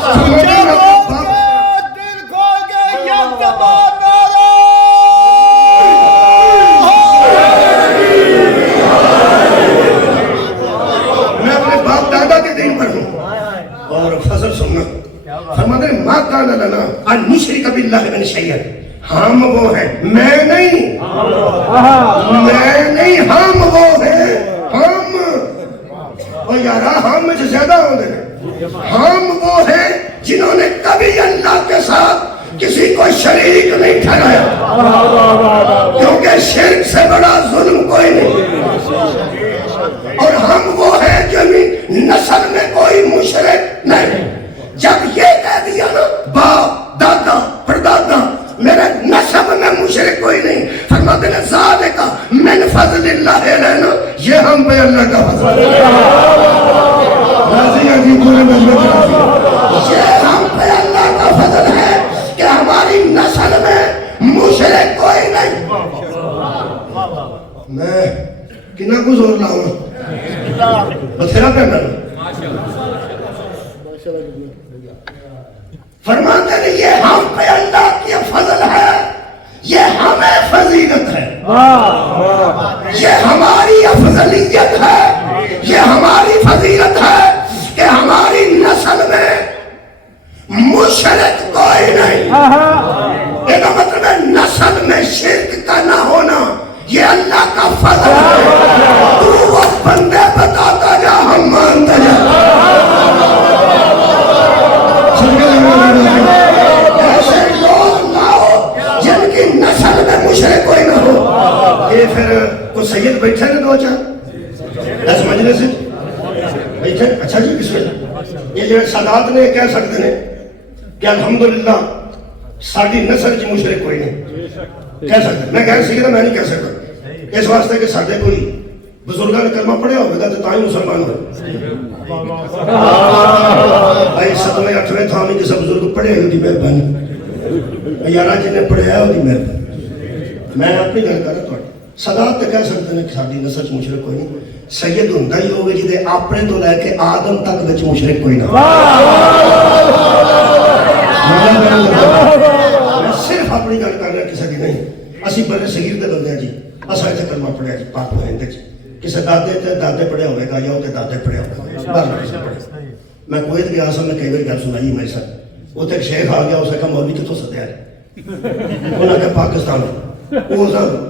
ان نشرک باللہ من شیئا ہم وہ ہیں میں نہیں ہم وہ ہیں ہم اور یارا ہم مجھے زیادہ ہو گئے ہم وہ ہیں جنہوں نے کبھی اللہ کے ساتھ کسی کو شریک نہیں ٹھہرایا کیونکہ شرک سے بڑا ظلم کوئی نہیں اور ہم وہ ہیں کہ نسل میں کوئی مشرک نہیں جب یہ کہہ دیا نا باپ دادا پردادا میرے نسب میں مشرک کوئی نہیں فرماتے ہیں ذالکا من فضل اللہ علینا یہ ہم پہ اللہ کا فضل ہے راضی عزیز پورے مجمع راضی یہ ہم پہ اللہ کا فضل ہے کہ ہماری نسل میں مشرک کوئی نہیں میں کنا کو زور لاؤں بتھیرا کرنا فرماتے ہیں یہ ہم پہ اللہ کی فضل ہے یہ ہمیں فضیلت ہے یہ ہماری افضلیت ہے یہ ہماری فضیلت ہے کہ ہماری نسل میں مشرک کوئی نہیں یہ مطلب ہے نسل میں شرک کا نہ ہونا یہ اللہ کا فضل ہے تو وہ بندے بتاتا جا ہم مانتے جا ایسے لوگ لاؤ جن کی نسل میں مشرک کوئی نہ ہو یہ پھر کوئی سید بیٹھے نا دو چاہ ایسے مجلے سے بیٹھے اچھا جی بسم اللہ یہ جو سادات نے کہہ سکتے ہیں کہ الحمدللہ ساڑھی نسل کی مشرک کوئی نہیں ਕਹਿ ਸਕਦੇ, ਮੈਂ ਕਹਿ ਸੀ ਮੈਂ ਨਹੀਂ ਕਹਿ ਸਕਦਾ, ਇਸ ਵਾਸਤੇ ਕਿ ਸਾਡੇ ਕੋਈ ਬਜ਼ੁਰਗਾਂ ਨੇ ਕਲਮਾ ਪੜਿਆ ਹੋਵੇਗਾ ਤੇ ਤਾਂ ਹੀ ਮੁਸਲਮਾਨ ਹੋਏ। ਭਾਈ 7ਵੇਂ 8ਵੇਂ ਥਾਂ ਵੀ ਕਿਸੇ ਬਜ਼ੁਰਗ ਪੜ੍ਹੇ ਉਹਦੀ ਮਿਹਰਬਾਨੀ, ਯਾਰਾ ਜਿਹਨੇ ਪੜਿਆ ਉਹਦੀ ਮਿਹਰਬਾਨੀ। ਮੈਂ ਆਪਣੀ ਗੱਲ ਕਰ ਰਿਹਾ, ਤੁਹਾਡੀ ਸਦਾਤ ਤੇ ਕਹਿ ਸਕਦੇ ਨੇ ਕਿ ਸਾਡੀ ਨਸਲ 'ਚ ਮੁਸ਼ਰਿਕ ਕੋਈ ਨਹੀਂ, ਸੈਯਦ ਹੁੰਦਾ ਹੀ ਹੋਵੇ ਜਿਹਦੇ ਆਪਣੇ ਤੋਂ ਲੈ ਕੇ ਆਦਮ ਤੱਕ ਵਿੱਚ ਮੁਸ਼ਰਿਕ ਕੋਈ ਨਾ। ਮੈਂ ਸਿਰਫ ਆਪਣੀ ਗੱਲ ਕਰ ਰਿਹਾ, ਕਿਸੇ ਦੀ ਨਹੀਂ। ਅਸੀਂ ਬੜੇ ਸਗੀਰ ਦੇ ਬੰਦੇ ਆ ਜੀ, ਅਸਾਂ ਇੱਥੇ ਕਲਮਾ ਪੜਿਆ ਜੀ ਪਾਕ ਹਿੰਦ 'ਚ, ਕਿਸੇ ਦਾਦੇ ਤੇ ਦਾਦੇ ਪੜਿਆ ਹੋਵੇਗਾ ਜਾਂ ਉਹਦੇ ਦਾਦੇ ਪੜਿਆ ਹੋਵੇਗਾ। ਮੈਂ ਕੁਵੈਤ ਗਿਆ ਸਾਂ, ਮੈਂ ਕਈ ਵਾਰੀ ਗੱਲ ਸੁਣਾਈ ਮੈਂ ਸਰ, ਉੱਥੇ ਇੱਕ ਸ਼ੇਖ ਆ ਗਿਆ, ਉਸੇ ਕਹਾ ਮੌਲਵੀ ਕਿੱਥੋਂ ਸੱਦਿਆ, ਉਹਨਾਂ ਕਹਾ ਪਾਕਿਸਤਾਨ, ਉਹ ਸਾ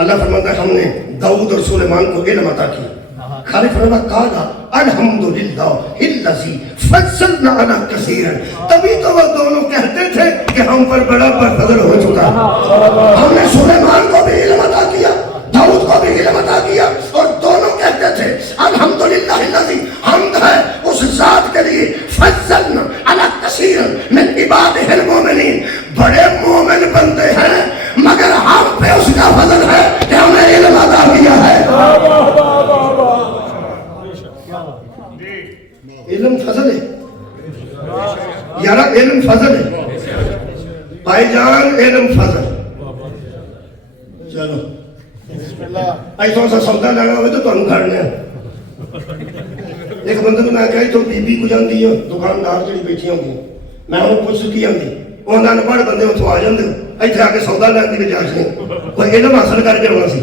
اللہ فرماتا ہے ہم نے داؤد اور سلیمان کو علم عطا کیا. خالق فرماتا کہا الحمدللہ الذی فضلنا علی کثیر. تبھی تو وہ دونوں کہتے تھے کہ ہم پر بڑا فضل ہو چکا. ہم نے سلیمان کو بھی علم عطا کیا, داؤد کو بھی علم عطا کیا, اور دونوں کہتے تھے الحمدللہ الذی, حمد ہے اس ذات کے لیے, فضلنا علی کثیر من عبادہ المؤمنین, بڑے مومن بندے ہیں مگر ہم پہ اس کا فضل ہے کہ ہمیں علم عطا کیا ہے. علم فضل ہے یارا, علم فضل ہے بھائی جان, علم فضل. چلو ایسا سا سودا لینا ہوئے تو تمہیں گھر لیا. ایک بندے میں کہا تو بی بی کو جاندی ہے دکاندار جڑی بیٹھی ہوندی, میں انہوں پوچھ کی آندی, انہوں نے پڑھ بندے اتوں آ جاندے ایتھے آ کے سودا لین کی گنجائش نہیں, کوئی علم حاصل کر کے ہونا سی.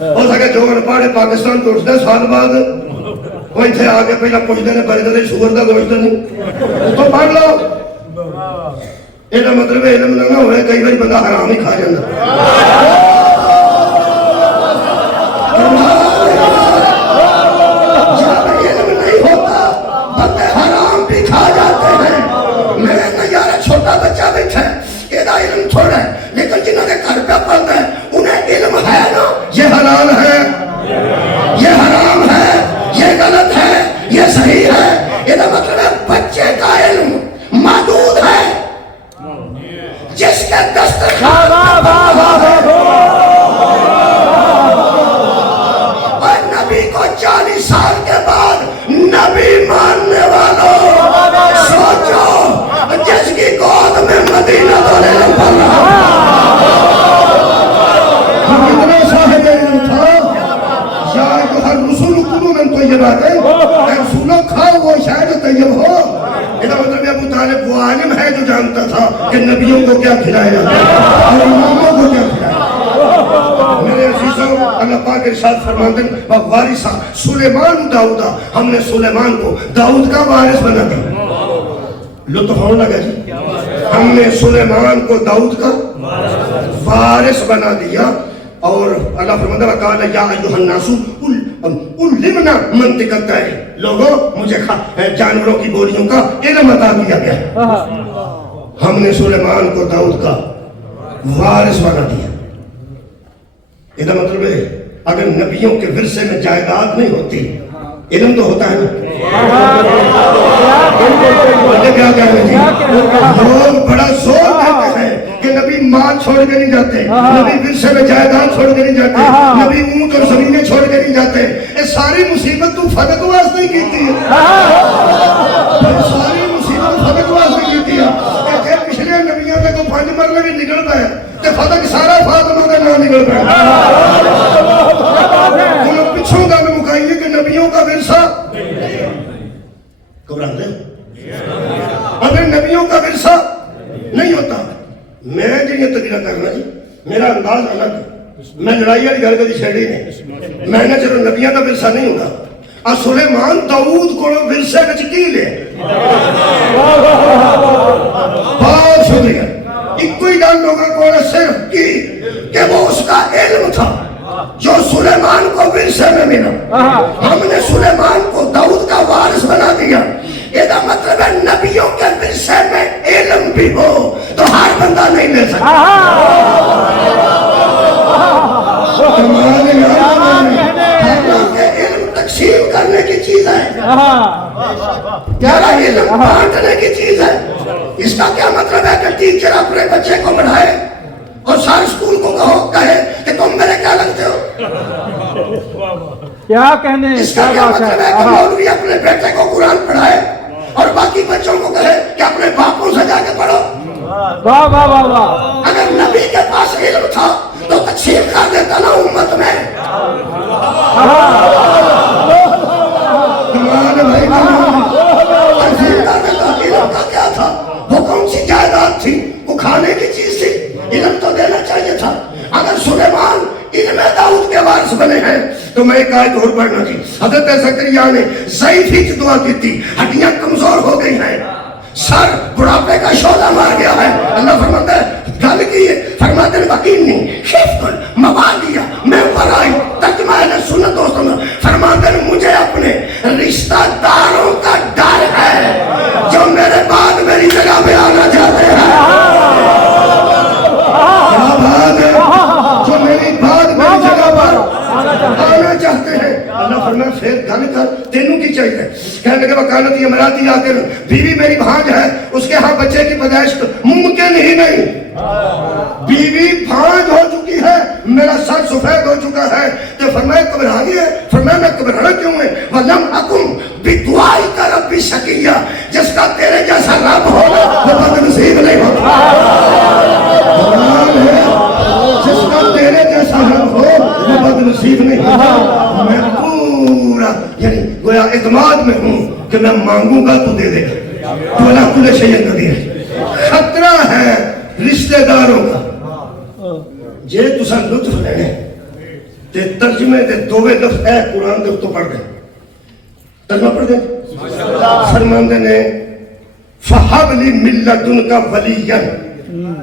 ہو سکے جو پڑھے پاکستان تو اٹھتے سال بعد وہ اتنے آ کے پہلے پوچھتے ہیں بڑے شوگر کا گوشت نہیں تو پڑھ لو. یہ مطلب علم نہ ہوئے, کئی بار بندہ حرام ہی کھا جاتا. جب علم نہیں ہوتا بندے حرام بھی کھا جاتے ہیں. میرے نظارہ چھوٹا بچہ بیٹھا ہے, یہ علم تھوڑا ہے, لیکن جنہوں نے گھر پہ پڑھتا ہے انہیں علم ہے نا, یہ حلال ہے, یہ حرام ہے, یہ غلط ہے, یہ صحیح ہے. یہ مطلب ہے بچے کا علم محدود ہے. جس کے دسترخوان اور نبی کو 40 سال کے بعد نبی ماننے والوں سوچو, جس کی گود میں مدینہ تو علم پڑھ رہا کتنا صاحب علم تھا. یا ہر رسول قلوب من طیبات, اے رسولوں کھاؤ وہ شاید طیب ہو. یہ مطلب ابو طالب وہ عالم ہے جو جانتا تھا کہ نبیوں کو کیا کھلایا جاتا ہے اور اماموں کو کیا کھلایا. میرے عزیزوں, اللہ پاک ارشاد فرماتے ہیں وارثا سلیمان داؤدا, ہم نے سلیمان کو داؤد کا وارث بنا دیا. لطف ہونے لگا جی, ہم نے سلیمان کو داؤد کا وارث بنا دیا. اور اللہ فرماتا ہے قال یا ایھا الناس علمنا منطق الطیر, لوگوں مجھے جانوروں کی بولیوں کا علم عطا کیا گیا. ہم نے سلیمان کو داؤد کا وارث بنا دیا. یہ مطلب ہے اگر نبیوں کے ورثے میں جائیداد نہیں ہوتی, علم تو ہوتا ہے نا. کیا کہہ رہے جی, لوگ بڑا زور دیتے ہیں کہ نبی مال چھوڑ کے نہیں جاتے, نبی ورثے میں جائیداد چھوڑ کے نہیں جاتے, نبی اونٹ اور زمینیں چھوڑ کے نہیں جاتے. یہ ساری مصیبت تو فقط واسطے ہی کیتی ہے, ساری مصیبت فقط واسطے کیتی ہے. کہ پچھلے نبیوں کے کو 5 مرلے بھی نکل پائے تو فتح سارا فاطمہ کا نام نکل پائے. انہوں پچھوں گل مکائیے کہ نبیوں کا ورثہ گھبراتے اگر نبیوں کا ورثہ نہیں ہوتا. میں جنہیں تقریر کرنا جی, میرا انداز الگ ہے. میں لڑائی والی گل کبھی چھیڑی نہیں. میں نے چلو نبیوں کا ورثہ نہیں ہوگا. اور سلیمان داؤد کو ورثے میں کی لے. بہت شکریہ. ایک ہی گل لوگوں کو صرف کی کہ وہ اس کا علم تھا جو سلیمان کو ورثے میں ملا. ہم نے سلیمان کو داؤد کا وارث بنا دیا. یہ مطلب ہے نبیوں کے ورثے میں علم بھی ہو تو ہر بندہ نہیں لے سکتا. علم تقسیم کرنے کی چیز ہے, علم بانٹنے کی چیز ہے. اس کا کیا مطلب ہے کہ ٹیچر اپنے بچے کو پڑھائے اور سارے اسکول کو کہے کہ تم میرے کیا لگتے ہو, کیا کہنے. اس کا کیا مطلب ہے کہ مولوی اپنے بیٹے کو قرآن پڑھائے اور باقی بچوں کو کہے کہ اپنے باپوں سے جا کے پڑھو. واہ واہ واہ واہ. اگر نبی کے پاس علم تھا تو تقسیم کر دیتا نا امت میں. تقسیم کر دیتا. علم کا کیا تھا, وہ کون سی جائیداد تھی, وہ کھانے کی چیز تھی. علم تو دینا چاہیے تھا. اگر سلیمان علم داؤد کے وارث بنے ہیں تو میں ایک آیت اور پڑھنا تھی. حضرت زکریا نے ضعیف ہی دعا کی تھی, ہڈیاں کمزور ہو گئی ہیں, سر بڑھاپے کا شعلہ مار گیا ہے. اللہ فرماتا ہے گل کی ہے فرماتے ہیں وَإِنِّي خِفْتُ الْمَوَالِيَ مِنْ وَرَائِي ترجمہ اہل سنت دوستوں میں فرماتے ہیں مجھے اپنے رشتہ داروں کا ڈر ہے جو میرے بعد میری جگہ پہ آنا چاہتے ہیں، جو میری بعد میری جگہ پر آنا چاہتے ہیں۔ اللہ فرمایا پھر گل کر تینوں کی چاہیے؟ کہنے لگے وکالت امراتی آکر بیوی میری بھانج ہے، اس کے ہاں بچے کی پیدائش ممکن ہی نہیں، بیوی بھانج ہو چکی ہے، میرا سر سفید ہو چکا ہے۔ تو فرمایا گھبرا گئی ہے؟ فرمایا میں گھبرانا کیوں ہے؟ وَلَمْ أَكُنْ بِدُعَائِكَ رَبِّ شَقِيًّا جس کا تیرے جیسا رب ہوگا وہ بد نصیب نہیں ہوتا، جس کا تیرے جیسا رب ہو وہ بد نصیب نہیں ہوتا۔ میں پورا یعنی گویا اعتماد میں ہوں کہ میں مانگوں گا تو دے دے گا، تو اللہ کل شیء قدیر۔ خطرہ ہے رشتہ داروں کا، جے تساں لطف لینے تے ترجمے دے دوویں لفظ اے قرآن دے تو پڑھ دیں، ترجمہ پڑھ دیں۔ فرماندے نے فَحَبْ لِي مِن لَّدُنْكَ وَلِيًّا،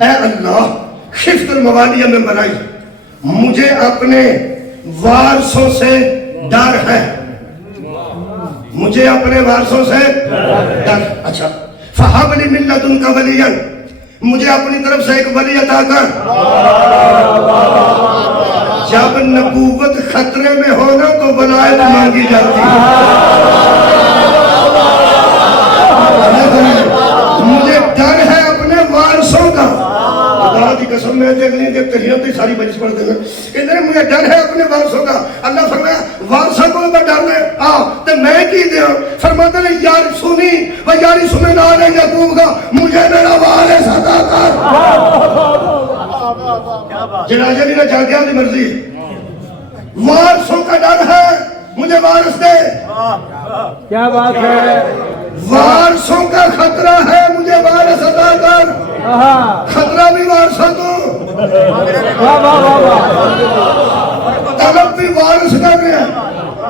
اے اللہ خفت الموالیہ میں بنائی، مجھے اپنے وارثوں سے ڈر ہے، مجھے اپنے وارثوں سے ڈر۔ اچھا فَحَبْ لِي مِن لَّدُنْكَ وَلِيًّا، مجھے اپنی طرف سے ایک ولی عطا کر۔ جب نبوت خطرے میں ہونا تو ولایت مانگی جاتی ہے۔ مجھے ڈر ہے اپنے وارثوں کا، خدا کی قسم میں دیکھنے کے تحیت ہی ساری مجلس پڑھ دینا، ادھر مجھے ڈر ہے اپنے وارثوں کا۔ اللہ فرمایا وارثوں کو میں ڈر لے تو میں کی دیا؟ فرماتے ہیں یار سنی و یاری سنے نال یعقوب کا، مجھے میرا وارث عطا کر۔ جنازہ بھی نہ جاگیا دی مرضی، وارثوں کا ڈر ہے مجھے وارث دے۔ کیا بات ہے، وارثوں کا خطرہ ہے مجھے وارث عطا کر۔ خطرہ بھی وارثوں کو، طلب بھی وارث کر رہے ہیں،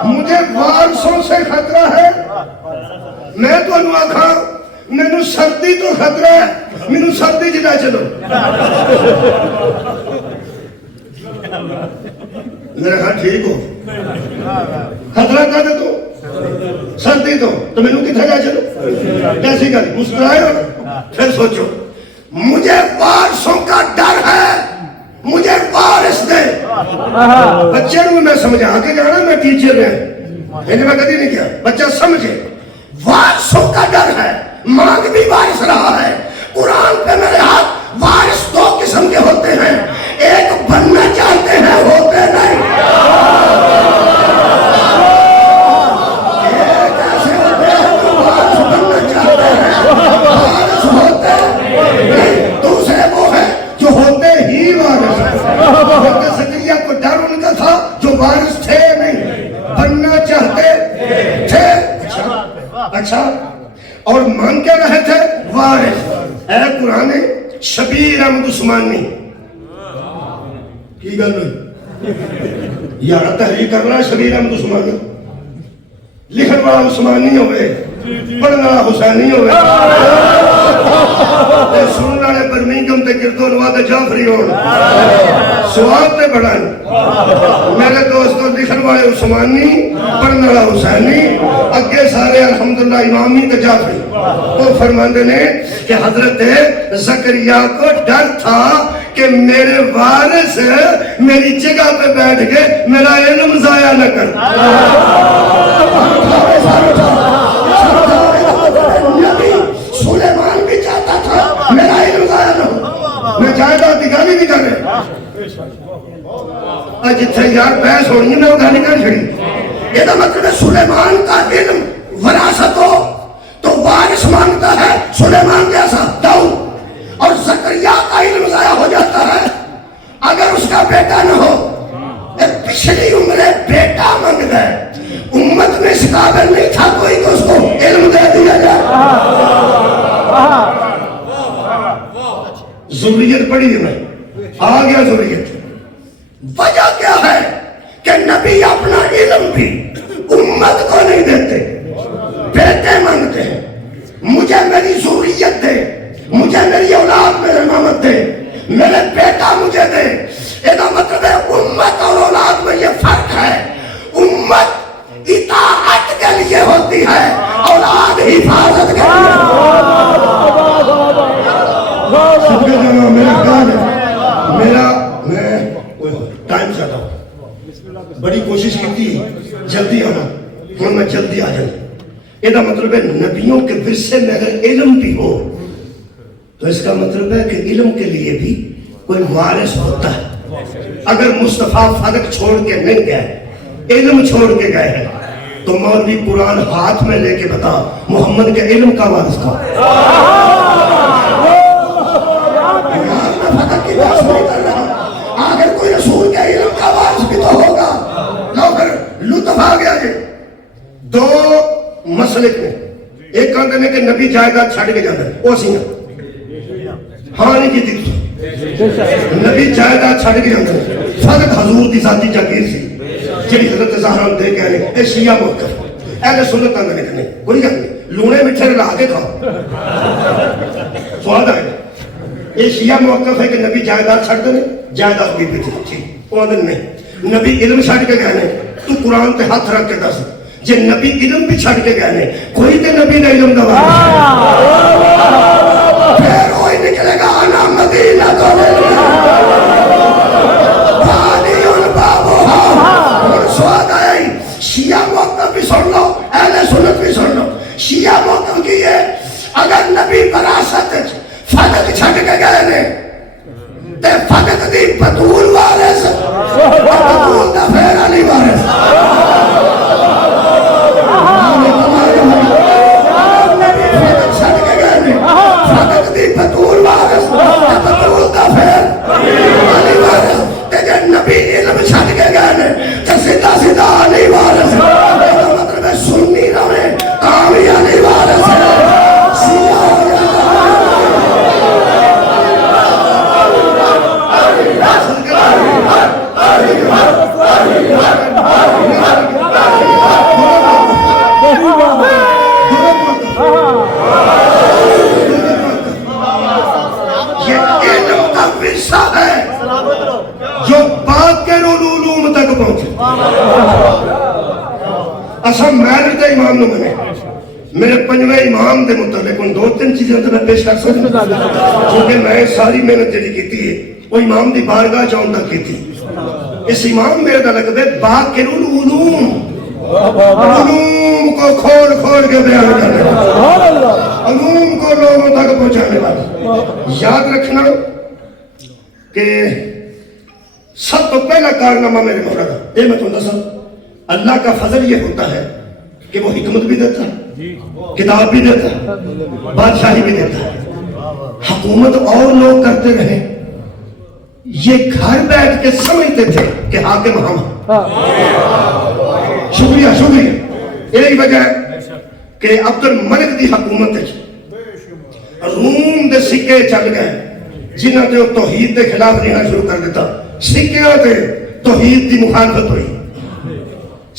مجھے وارثوں سے خطرہ ہے۔ میں تو انہوں آکھا مینوں سردی تو خطرہ ہے، مینوں سردی جنا چلو۔ میرے کہا ٹھیک ہو، خطرہ کہا دے تو سردی تو مینوں کتھے جا چلو؟ کیسی گل مسکرائے ہو؟ پھر سوچو مجھے وارثوں کا ڈر ہے، مجھے وارث دے۔ بچے کو میں سمجھا کے جانا میں ٹیچر رہا، میں کبھی نہیں کیا، بچہ سمجھے وارثوں کا ڈر ہے، مانگ بھی وارث رہا ہے۔ قرآن پہ میرے ہاتھ وارث دو قسم کے ہوتے ہیں، ایک بننا چاہتے ہیں ہوتے نہیں، ایک ایسے ہوتے ہیں جو وارث بننا چاہتے ہیں وارث ہوتے نہیں، دوسرے وہ ہیں جو ہوتے ہی وارث ہیں۔ زکریا کو ڈر ان کا تھا جو وارث تھے نہیں، بننا چاہتے تھے۔ اچھا اور مان کے رہے تھے وارث۔ اے قرآن شبیر احمد عثمانی کی گل ہوئی یار تحریک کر رہا شبیر احمد عثمانی، لکھن والا عثمانی ہوئے، پڑھنے والا حسینی ہوئے، سننے والے برمنگم تے گردو نواز جعفری ہون، سواب تے بڑھائیں۔ میرے دوستو لکھن والے عثمانی، پڑھنے والا حسینی، اگے سارے الحمدللہ امامی تے جعفری۔ وہ فرماندے نے کہ حضرت زکریا کو ڈر تھا کہ میرے وارث میری جگہ پہ بیٹھ کے میرا علم ضائع نہ کر۔ نبی سلیمان بھی چاہتا تھا میرا علم ضائع نہ ہو، میں جائیداد کی گالی نہیں کر رہا، جتھے یار بحث ہونی ہے میں وہ گالی کر چھڑی۔ یہ تو مطلب ہے سلیمان کا علم وراثت ہو تو وارث مانگتا ہے سلیمان جیسا داؤد، اور زکریا کا علم ضائع ہو جاتا ہے اگر اس کا بیٹا نہ ہو۔ پچھلی عمریں بیٹا مانگ گئے، امت میں اس قابل نہیں تھا کوئی کہ اس کو علم دے دیا جائے۔ ضروریت پڑی ہے، میں آ گیا ضروریت۔ وجہ کیا ہے کہ نبی اپنا علم بھی امت کو نہیں دیتے، بیٹے مانگتے ہیں۔ مجھے میری ضروریت دے، مجھے میری اولاد میں امامت دے، میں چاہتا ہوں. بڑی کوشش کی جلدی آنا, ہوں میں جلدی آ جاؤں. یہ مطلب ہے نبیوں کے ورثے میں اگر علم بھی ہو تو اس کا مطلب ہے کہ علم کے لیے بھی کوئی وارث ہوتا ہے. اگر مصطفیٰ فلک چھوڑ کے نہیں گئے, علم چھوڑ کے گئے ہیں, تو مولوی قرآن ہاتھ میں لے کے بتا محمد کے علم کا وارث کون؟ اگر کوئی رسول کے علم کا وارث بھی تو ہوگا. لو پھر لطف آ گیا جی. دو مسلک میں ایک کہتے ہیں کہ نبی جائیداد چھڑ کے جاتا ہے, وہ سی ہاں نہیں کی تھی نبی جائیداد چھڑ کے جاتا ہے. فقط حضور دی ذاتی جاگیر سی جی حضرت زہرا دے کے آنے اے شیعہ موقف اہل سنت آنے نہیں کوئی گل نہیں, لونے مٹھے لا کے کھاؤ سواد آئے. یہ شیعہ موقف ہے کہ نبی جائیداد چھڑ دے, جائیداد بھی تھی ٹھیک وہ نہیں. نبی علم چھڑ کے گئے تو قرآن تے ہاتھ رکھ کے دس جے نبی علم بھی چھڑ کے گئے کوئی تے نبی نے علم دا وارث پھر وہی نکلے گا انا مدینہ تو سواد آیا ہی. شیعہ موقف بھی سن لو, اہل سنت بھی سن لو. شیعہ موقف کی ہے اگر نبی وراثت فقط چھٹ کے گئے نے تے فقط دی بطول وارث بطول دا پھر علی وارث. فقط چھٹ کے گئے نے فقط دی بطول وارث بطول دا پھر علی وارث. تے جے نبی علم چھٹ کے گئے نے تے سیدھا سیدھا علی وارث. مطلب ہے سنی رہے کامی علی وارث ہے. جو باقر علوم تک پہنچے. اصلا میں نے امام نو بنے میرے پنجویں امام دے متعلق ان دو تین چیزیں تو میں پیش کر سکتا کیونکہ میں ساری محنت جڑی کی تھی وہ امام دی بارگاہ چاہوں تک کی تھی. اس امام میرے دا لقب ہے باقر العلوم, علوم کو کھول کھول کے بیان کرنے والا, علوم کو لوگوں تک پہنچانے والا. یاد رکھنا کہ سب تو پہلا کارنامہ میرے مولا تھا یہ میں تمہیں دسا, اللہ کا فضل یہ ہوتا ہے کہ وہ حکمت بھی دیتا ہے, کتاب بھی دیتا ہے, بادشاہی بھی دیتا ہے. حکومت اور لوگ کرتے رہے, یہ گھر بیٹھ کے سمجھتے تھے کہ حاکم ہم. شکریہ شکریہ. یہی وجہ ہے کہ عبد الملک دی حکومت روم دے سکے چل گئے جنہوں نے توحید کے خلاف لینا شروع کر دیتا. سکیاں تے توحید دی مخالفت ہوئی,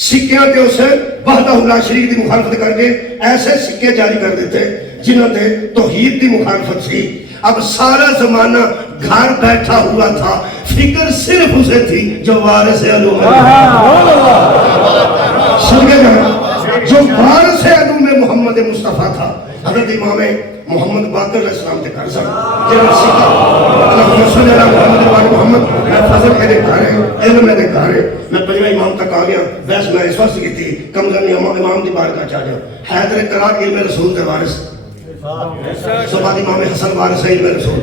سکیاں تے اسے وحدہ اللہ شریک دی مخالفت کر کے ایسے سکے جاری کر دیتے جنہوں نے توحید دی مخالفت تھی. اب سارا زمانہ گھر بیٹھا ہوا تھا, فکر صرف اسے تھی جو وارث علوم جو وارث علوم محمد مصطفیٰ تھا. حضرت امام محمد باقر علیہ السلام کے گھر سن جنہوں سکھا اللہ صلی اللہ محمد میں فضل کے دیکھا رہے علم میں دیکھا رہے. میں پنجویں امام تک آ گیا. بحث میں اس وقت کی تھی کم زمین امام دی بارگاہ چاہ جاؤ. حیدر قرار علم رسول کے وارث, صبح امام حسن وارث علم رسول,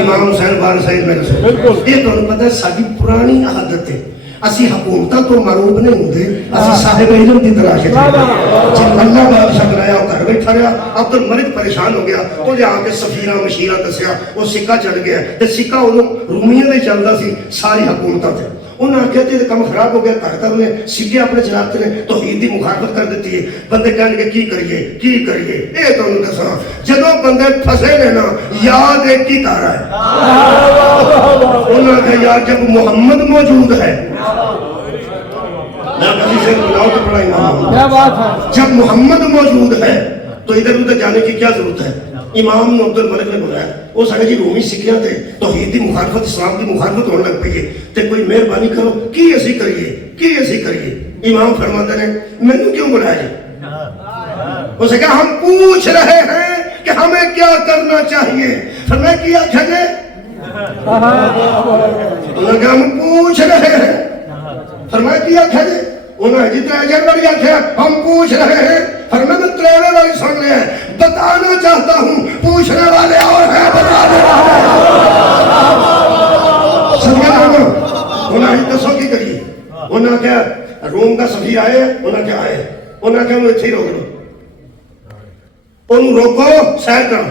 امام حسین وارث علم رسول. یہ تو پتہ ہے ساری پرانی عادت ہے. اسی حکومتہ تو معروب نہیں ہوتے, اسی صاحب علم کی تلاش ہے. جن اللہ بادشاہ بنایا وہ گھر بیٹھا رہا. عبد الملک پریشان ہو گیا تو جا کے سفیرہ مشیرہ دسیا وہ سکہ چڑھ گیا. تے سکہ انہوں رومیہ نے چلتا سی ساری حکومتہ تھے. انہوں نے کہتے ہیں کم خراب ہو گیا, کہتا انہیں سکے اپنے چلاتے ہیں توحید دی مخالفت کر دیتی ہے. بندے کہنے کہ کی کریے اے تو انہوں نے دسا جدو بندے پھسے لینا یاد ایک کی کر رہا ہے. انہوں نے کہا یار جب محمد موجود ہے جب محمد موجود ہے تو ادھر ادھر جانے کی کیا ضرورت ہے. امام نے عبد الملک نے بلایا, وہ سارے جی رومی سکھیاں تھے توحید دی مخالفت اسلام کی مخالفت ہونے لگ پئی ہے تے کوئی مہربانی کرو کی ایسی کریے. امام فرماتے ہیں میں نے کیوں بلایا جی؟ اسے کہا ہم پوچھ رہے ہیں کہ ہمیں کیا کرنا چاہیے. فرمایا کیا کہنے انہوں نے کہا ہم پوچھ رہے ہیں فرمایا کی آخیا جی؟ انہوں نے جتنا اجر بڑی آخیا ہم پوچھ رہے ہیں. فرمایا میں تریوے والی سن رہے ہیں, بتانا چاہتا ہوں پوچھنے والے اور ہیں, بتا دے. انہوں نے دسو کی کریے؟ انہوں نے کیا روم کا سفیر آئے, انہوں نے کیا آئے, انہوں نے کیا انہوں اتھی روک لو, انہوں روکو سیر کرو,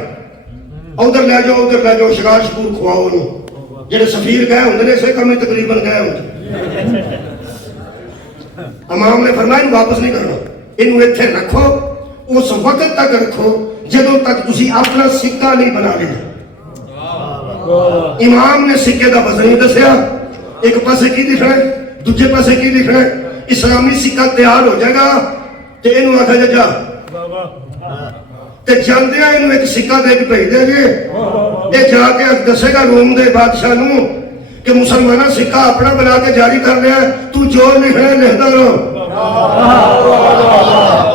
ادھر لے جاؤ ادھر لے جاؤ, شکار شکور کھواؤ انہوں. جڑے سفیر گئے ہوں نے اسے کم تقریباً گئے ہوں. امام نے فرمایا واپس نہیں کرنا, انہوں اتھے رکھو, اس وقت تک رکھو جدوں تک تسی اپنا سکہ نہیں بنا لینا. امام نے سکے دا وزن نہیں دسیا, ایک پاسے کی لکھنا ہے دوجے پاسے کی لکھنا ہے. اسلامی سکہ تیار ہو جائے گا تے انہوں آکھا جا تے جاندے ہیں انہوں ایک سکہ دے کے بھیج دے گے, یہ جا کے دسے گا روم دے بادشاہ نوں کہ مسلمانہ سکہ اپنا بنا کے جاری کر لیا, تو جو لکھنا ہے لکھدا رہو.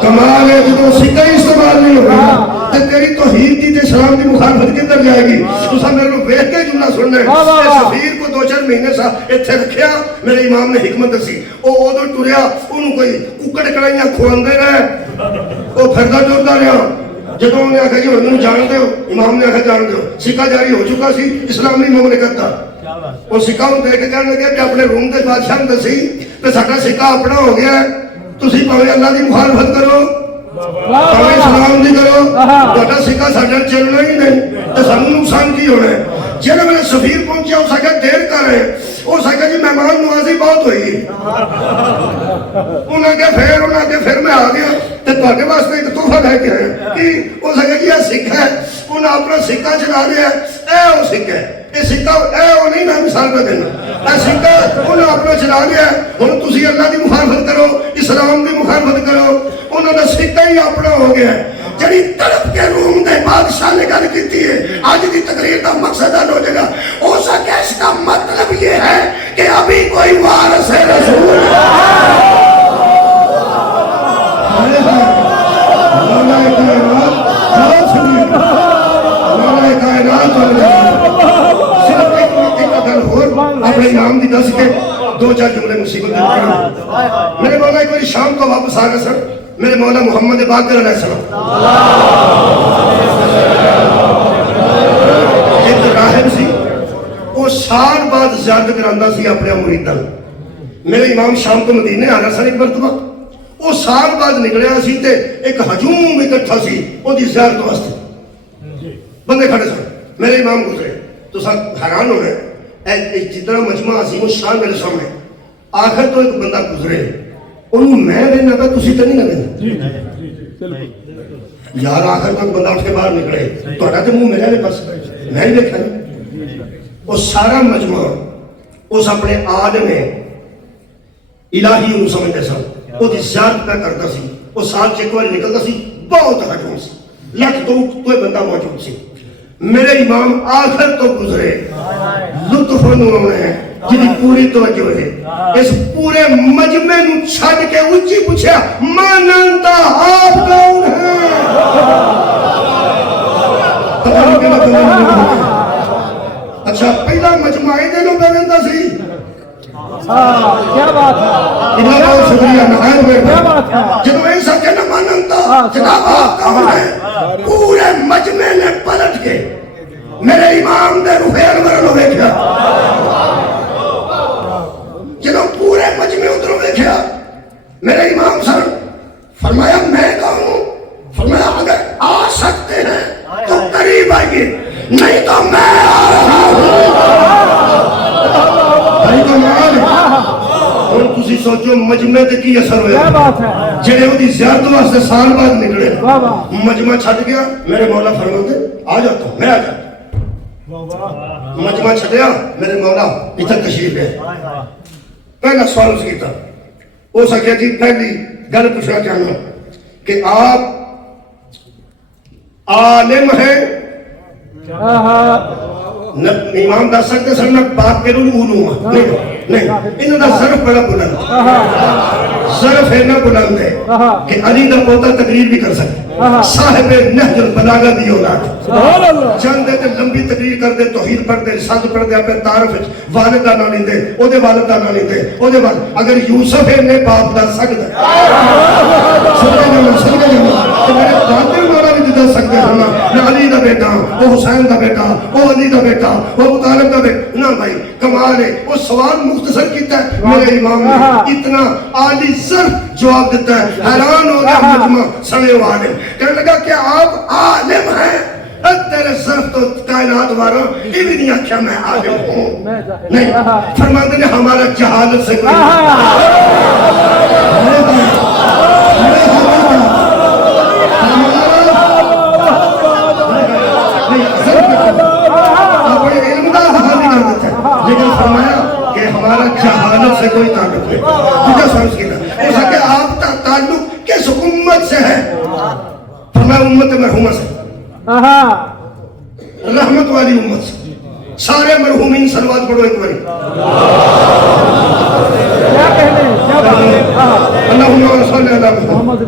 کمال ہے جدوں سکہ ہی استعمال نہیں ہوگا تے تیری توحید دی تے اسلام دی مخالفت کدھر جائے گی؟ تساں میرے کو ویکھ کے جملہ سننا ہے. سفیر کو 2-4 مہینے سا ایتھے رکھیا, میرے امام نے حکمت دسی, او اودوں ٹریا, اونوں کوئی ککڑ کڑائیاں کھواندے رہے, او پھردا ٹردا رہیا. جدوں انہوں نے آخیا جی انہوں جان دو, امام نے آخیا جان دو, سکہ جاری ہو چکا سی اسلامی مملکت کا. وہ سکہ انہوں دے کے کہنے لگے کہ اپنے روم دے بادشاہ نے دسی کہ ساڈا سکہ اپنا ہو گیا ہے, تسی پاویں اللہ دی مخالفت کرو پاویں اسلام دی کرو, تہاڈا سکہ ساڈا چلنا ہی نہیں تے سانوں نقصان کی ہونا ہے. جہاں میرے سفیر پہنچیا اس آگے دیر کر رہے, اس آگے جی مہمان نوازی بہت ہوئی. انہوں نے پھر میں آ گیا تے تہاڈے واسطے ایک تحفہ لے کے آیا. کہ اس آگے جی یہ سکھ ہے, انہیں اپنا سکہ چلا دیا, اے وہ سکھ ہے, یہ سکہ اے وہ نہیں, میں مثال پہ دینا, اے سکہ انہیں اپنا چلا دیا. ہن تسی اللہ دی مخالفت کرو, اسلام دی مخالفت کرو, انہوں نے سکہ ہی اپنا ہو گیا. جڑی تڑپ کے روم دے بادشاہ نے گل کیتی ہے, آج دی تقریر کا مقصد حل ہو جائے گا. ہو سکے اس کا مطلب یہ ہے کہ ابھی کوئی وارث رسول اپنے امام دی دس کے 2-4 جملے مصیبت کرو. میرے مولا ایک بار شام کو واپس آ گئے سن, میرے مولا محمد باقر علیہ السلام. ایک راہب سی, وہ سال بعد زیارت کراندہ سی اپنے مریداں. میرے امام شام کو مدینے آنا سن ایک مرتبہ, وہ سال بعد نکلیا سی تے ایک ہجوم اکٹھا سی وہ دی زیارت واسطے. بندے کھڑے سن, میرے امام گزرے تو سب حیران ہوئے, جتنا مجمع عظیم الشان میرے سامنے. آخر تو ایک بندہ گزرے, انہوں میں لینا پہ تسی تو نہیں لینا یار. آخر تو ایک بندہ اس کے باہر نکلے, توڑا تو منہ میرے پاس میں ہی دیکھا نہیں. وہ سارا مجمع اس اپنے عالم الہی انہوں سمجھتے سن, وہ دی زیارت پہ کرتا سی. وہ سال چیک والے نکلتا سی, بہت ہجوم سی, لکھ تو بندہ موجود سی. میرے امام آخر تو گزرے, لطف انہوں نے جنہی پوری توجہ ہے, اس پورے مجمع نو چھڑ کے اچھی پوچھا ماننتا آپ کون ہیں؟ اچھا پہلا مجمع دنوں پہ رہتا سی. کیا بات ہے, اتنا بہت شکریہ نہایت ہوئے. جنہوں ایسا کہنا ماننتا جناب آپ کون ہیں, پورے مجمع نے پلٹ کے میرے امام دے روح انور نو ویکھیا. جنہوں پورے مجمع ادھروں ویکھیا میرے امام سر, فرمایا میں کون ہوں؟ فرمایا اگر آ سکتے ہیں تو قریب آئیے, نہیں تو میں آ رہا ہوں. بھائی کمال, اور تسی سوچو مجمع تے کی اثر ہویا, جڑے وہ دی زیارت واسطے سال بعد نکلے. مجمع چھٹ گیا, میرے مولا فرماتے آ جاتا ہوں, میں آ جاتا. مجمع چھٹیا, میرے مولا ادھر تشریف لے. پہلا سوال اس کی تھا, ہو سکیا جی پہلی گل پوچھنا چاہنا کہ آپ عالم ہیں؟ امام دس سکتے سن میں باقرون علوم نہیں انہوں دا ظرف بڑا بلند ظرف ہے نہ بلند ہے کہ علی دا پوتا تقریر بھی کر سکتے صاحب نہج البلاغہ دی اولاد چند دے تے لمبی تقریر کر دے توحید پڑھ دے رسالت پڑھ دے اپنے تعارف والدہ نہ لیندے او دے والدہ نہ لیندے او دے اگر یوسف ہے نے باپ دا سکتا صدقہ جمع تو میرے دادے مانا بھی دے سکتے ہیں میں علی دا بیٹا وہ حسین دا بیٹا وہ علی دا بیٹا وہ ابو طالب دا بیٹا نہ بھائی کمال ہے وہ سوال مختصر کیتا ہے میرے امام نے اتنا عالی ظرف جواب دیتا ہے حیران ہو گیا مجمع سنے والے کہنے لگا کہ آپ عالم ہیں تیرے ظرف تو کائنات وارا یہ بھی نہیں آکھا میں عالم ہوں نہیں فرماتے نے ہمارا جہالت سے کوئی لیکن فرمایا کہ ہمارا جہالت سے کوئی تعلق نہیں تجھے سمجھ گیا اس کہ آپ کا تعلق کس امت سے ہے فرمایا امت مرحومہ سے رحمت والی امت سے سارے مرحومین صلوات پڑھو ایک باری اللہم صلی اللہ محمد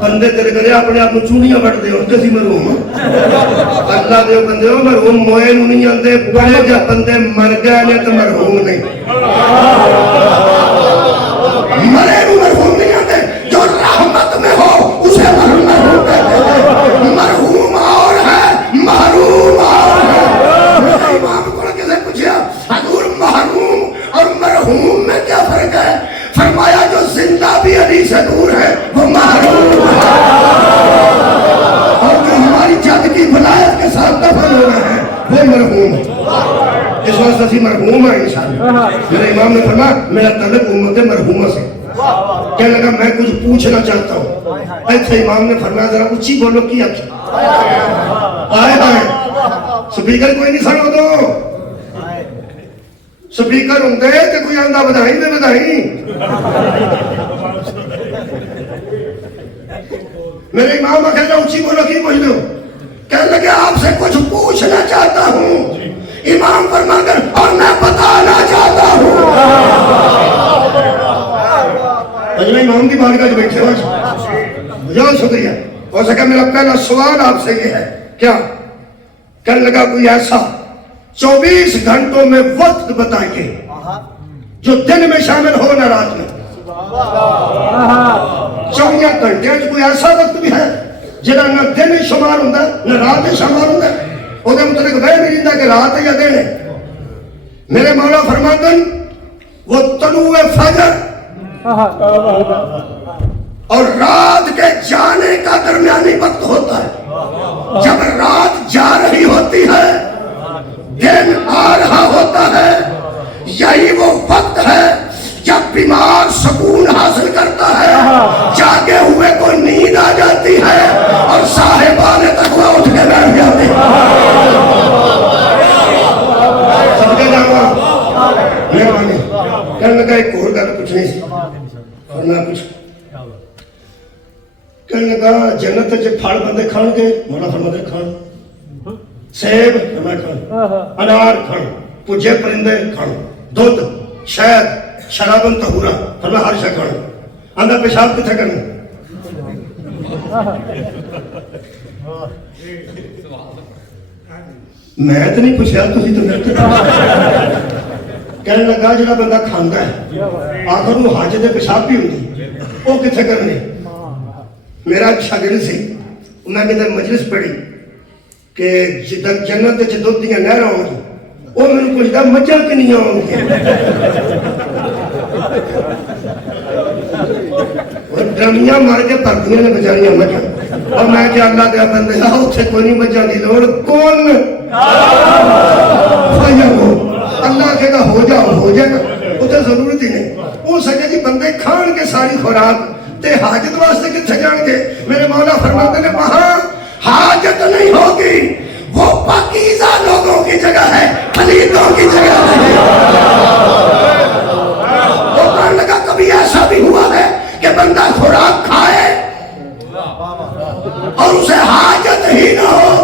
بندے تیرے کرے اپنے آپ چونیاں بڑھ دے اور کسی مرحوم اللہ دے بندے ہو مرحوم موئے نہیں آندے بڑے جب بندے مر گئے نے تو مرحوم نہیں مرے نو مرحوم نہیں آندے جو رحمت میں ہو اسے مرحوم کہتے ہیں مرحوم اور ہے محروم اور ہے امام کو کسے پوچھا حضور محروم اور مرحوم میں کیا فرق ہے فرمایا جو زندہ بھی علی سے دور ہے وہ محروم ہے اور جو ہماری جد کی ولایت کے ساتھ دفن ہو رہے ہیں وہ مرحوم ہے اس وقت اسی مرحوم ہے انشاءاللہ میرے امام نے فرمایا میرا تعلق امت مرحومہ سے کہنے لگا میں کچھ پوچھنا چاہتا ہوں ایسے امام نے فرمایا ذرا اچھی بولو کی آخر آئے آئے سپیکر کوئی نہیں سنو دو سپیکر ہوں دے کہ کوئی آندہ بدھائیں دے بدھائیں میرے امام آخر جا اچھی بولو کی پوچھ لو کہنے لگے آپ سے کچھ پوچھنا چاہتا ہوں امام فرما کر اور میں بتانا چاہتا ہوں اجمہ امام کی بارگاہ جو بیٹھے ہو بہت شکریہ ہو سکا میرا پہلا سوال آپ سے یہ ہے کیا کہنے لگا کوئی ایسا 24 گھنٹوں میں وقت بتائیے جو دن میں شامل ہو نہ رات میں 24 گھنٹے کوئی ایسا وقت بھی ہے جنہاں نہ دن شمار ہوں نہ رات شمار ہوں وہ دے مطلق وہ نہیں رہتا کہ رات یا دن ہے میرے مولا فرماندن وہ طلوع فجر اور رات کے جانے کا درمیانی وقت ہوتا ہے جب رات جا رہی ہوتی ہے دن آ رہا ہوتا ہے یہی وہ وقت ہے جب بیمار سکون حاصل کرتا ہے جاگے ہوئے کو نیند آ جاتی ہے اور صاحبان تقویٰ اٹھ کے بیٹھ جاتی ہے صدقہ جاؤں مہربانی کہنے لگا ایک اور گل پوچھنی سی اور میں پوچھ کہنے لگا جنت جب پھڑ بندے کھان گے مولا فرماتے کھان سیب میں کھان انار کھان پجے پرندے کھان دودھ شہد شرابن طہورا فرما ہر شے کھان آندھا پیشاب کتھے کرنا میں تو نہیں پوچھا تسی تو میرے کہنے لگا جڑا بندہ کھاندا ہے آخر وہ حاجت دے پیشاب بھی ہوندی وہ کتھے کرنے میرا شاگرد سی میں کدھر مجلس پڑھی کہ جنت وچ دودھ دیاں نہراں ہون گی وہ مینوں پوچھدا مجھاں کنیاں ہون گی ڈرمیاں مار کے پردیاں نے بچاریاں مجھاں اور میں کہ اللہ دے بندے اوتھے کوئی نہیں مجھاں دی لوڑ کون اللہ کہے گا ہو جائے گا اتنے ضرورت ہی نہیں وہ سکے جی بندے کھان کے ساری خوراک تے حاجت واسطے کتنے جان گے میرے مولا فرماتے نے وہاں حاجت نہیں ہوگی وہ پاکیزہ لوگوں کی جگہ ہے پلیتوں کی جگہ نہیں وہ کہنے لگا کبھی ایسا بھی ہوا ہے کہ بندہ خوراک کھائے اور اسے حاجت ہی نہ ہو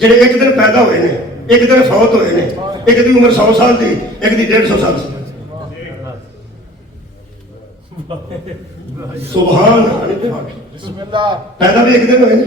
ਜਿਹੜੇ ਇੱਕ ਦਿਨ ਪੈਦਾ ਹੋਏ ਨੇ, ਇੱਕ ਦਿਨ ਫੌਤ ਹੋਏ ਨੇ। ਇੱਕ ਦੀ ਉਮਰ 100 ਸਾਲ ਦੀ, ਇੱਕ ਦੀ 150 ਸਾਲ ਦੀ। ਸੁਭਾਨ ਅੱਲਾਹ। ਪੈਦਾ ਵੀ ਇੱਕ ਦਿਨ ਹੋਏ ਨੇ,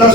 10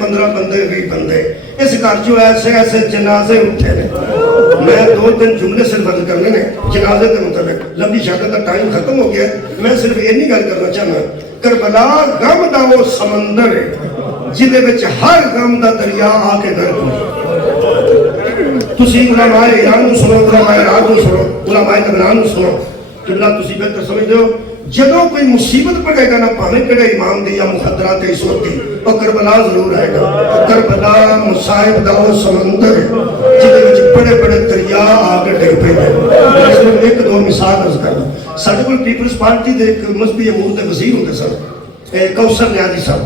15 بندے بھی بندے اس گھر چ ایسے ایسے جنازے اٹھے نے میں 2-3 جملے صرف عرض کرنے نے جنازے کے متعلق لمبی شہادت کا ٹائم ختم ہو گیا میں صرف اینی گل کرنا چاہنا کربلا غم دا وہ سمندر ہے جہدے وچ ہر غم دا دریا آ کے غرق ہوئی تسی علماء ایران نو سنو علماء عراق نو سنو علماء نجران نو سنو قبلہ تسی بہتر سمجھتے ہو جدو کوئی مصیبت پڑے گا نا پاویں کڑے امام دی یا مخدرات اس وقت دی اور کربلا ضرور آئے گا کربلا مصائب دا وہ سمندر ہے جہدے وچ بڑے بڑے دریا آ کے ڈگ پے نے صرف ایک دو مثال عرض کرنا ساڈے کول پیپلز پارٹی دے ایک مذہبی امور دے وزیر ہوندے سن کوثر نیازی صاحب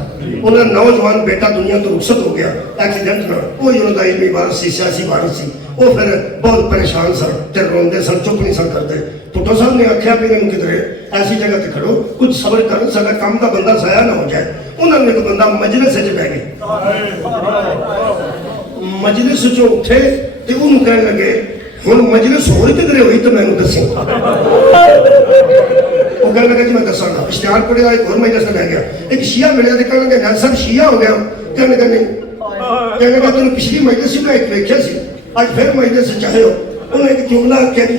انہاں نوجوان بیٹا دنیا تو رخصت ہو گیا ایکسیڈنٹ نال کوئی انہاں دا علمی وارث سی سیاسی وارث سی وہ پھر بہت پریشان سن تے روندے سن چپ نہیں سن کرتے پٹو صاحب نے آخیا کہ انہوں کدھر ایسی جگہ تے کھڑو کچھ صبر کر سارا کام کا بندہ ضائع نہ ہو جائے انہوں نے ایک بندہ مجلس وچ بیٹھ گئے مجلس چوں اٹھے تے انہوں کہنے لگے ہن مجلس ہوئی کدھر ہوئی تو مینوں دسی وہ کہنے لگا جی میں دساں گا اشتہار پڑھیا ایک اور مجلس میں رہ گیا ایک شیعہ ملیا تے کہنے لگا نیاز صاحب شیعہ ہو گیا کہنے لگا نہیں کہنے لگا تینوں پچھلی مجلس میں ایک ویکھیا سی آج پھر مجلس چاہے ہو انہوں نے ایک جملہ آخیا جی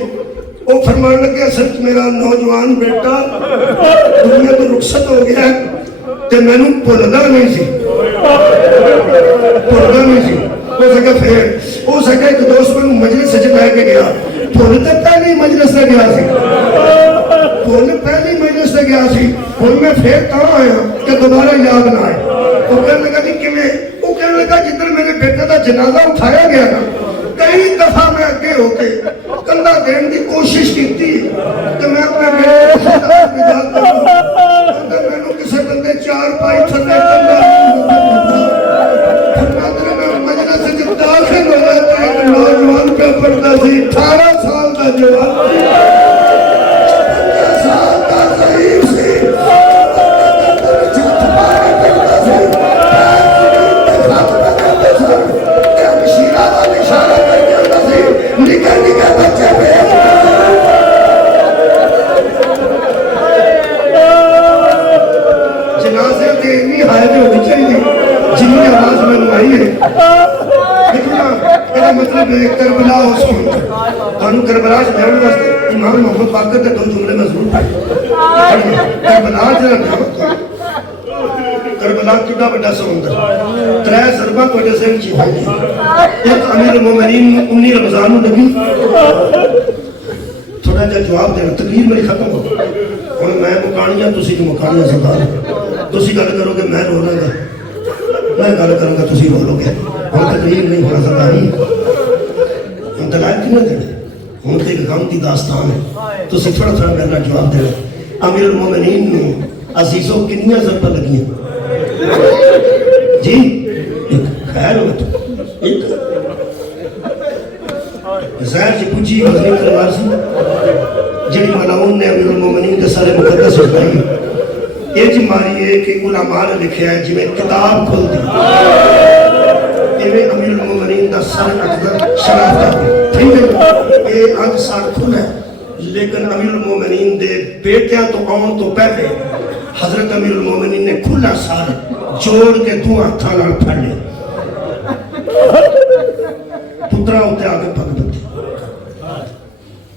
وہ فرمان لگے اصل میرا نوجوان بیٹا دنیا تو رخصت ہو گیا تے مینوں بھولدا نہیں سی ہو سکا پھر ہو سکا ایک دوست میں مجلس سے لے کے گیا بھول تو پہلی مجلس سے گیا سی بھول پہلی مجلس سے گیا سی ہن میں پھر کہاں آیا کہ دوبارہ یاد نہ آئے وہ کہنے لگا نہیں کیویں وہ کہنے لگا جدھر میرے بیٹے کا جنازہ اٹھایا گیا نا کئی دفعہ میں اگے ہو کے کندھا دین کی کوشش کی کہ میں اپنے بیٹے کو کسی بندے 4 پائی تھلے مجلس داخل ہو گیا ایک نوجوان پہ پڑھتا سی 18 سال کا جوان 55 سال کا ضعیف سی جنازے کے اتنی حالت ہونی چاہیے جن کی آواز میں آئی ہے میرا مطلب ہے کربلا ہو سمندر قانون کربلا سے بیان واسطے امام محمد باقر کے 2 جملے میں ضرور پڑھیں کربلا جڑا نام کربلا کتنا بڑا سمندر 3 ضرباں کوئی ذہن چ ہوئی ایک امیر المومنین 19 رمضان نو لگی تھوڑا جا جواب دینا تقریر میری ختم ہو ہن میں مکانیاں تسی جو مکانیاں سردار تسی گل کرو کہ میں رو رہا گا میں گل کروں گا تسی رو لو گے ہم تقریر نہیں ہونا سرداری ہم دلائل کی نہ دینے ہم تو ایک غم کی داستان ہے تسی تھوڑا تھوڑا میرا جواب دینا امیر المومنین نو عزیزوں کنیاں ضرباں لگیاں جی خیر ہو تو ایک زہر جی پوچھی غزنی تلوار سی جڑی ملاؤن نے امیر المومنین کے سارے مقدس اٹھائی یہ جی ماری ہے کہ علماء نے لکھا ہے جی میں کتاب کھول دی ایویں امیر المومنین دا سر اکبر شرافت ٹھیک ہے یہ آج سار کھل ہے لیکن امیر المومنین دے بیٹیاں تو آن تو پہلے حضرت امیر المومنین نے کھلا سار جوڑ کے 2 ہاتھاں نال پھڑ لیا پترا ہوتے آگے پگ بتے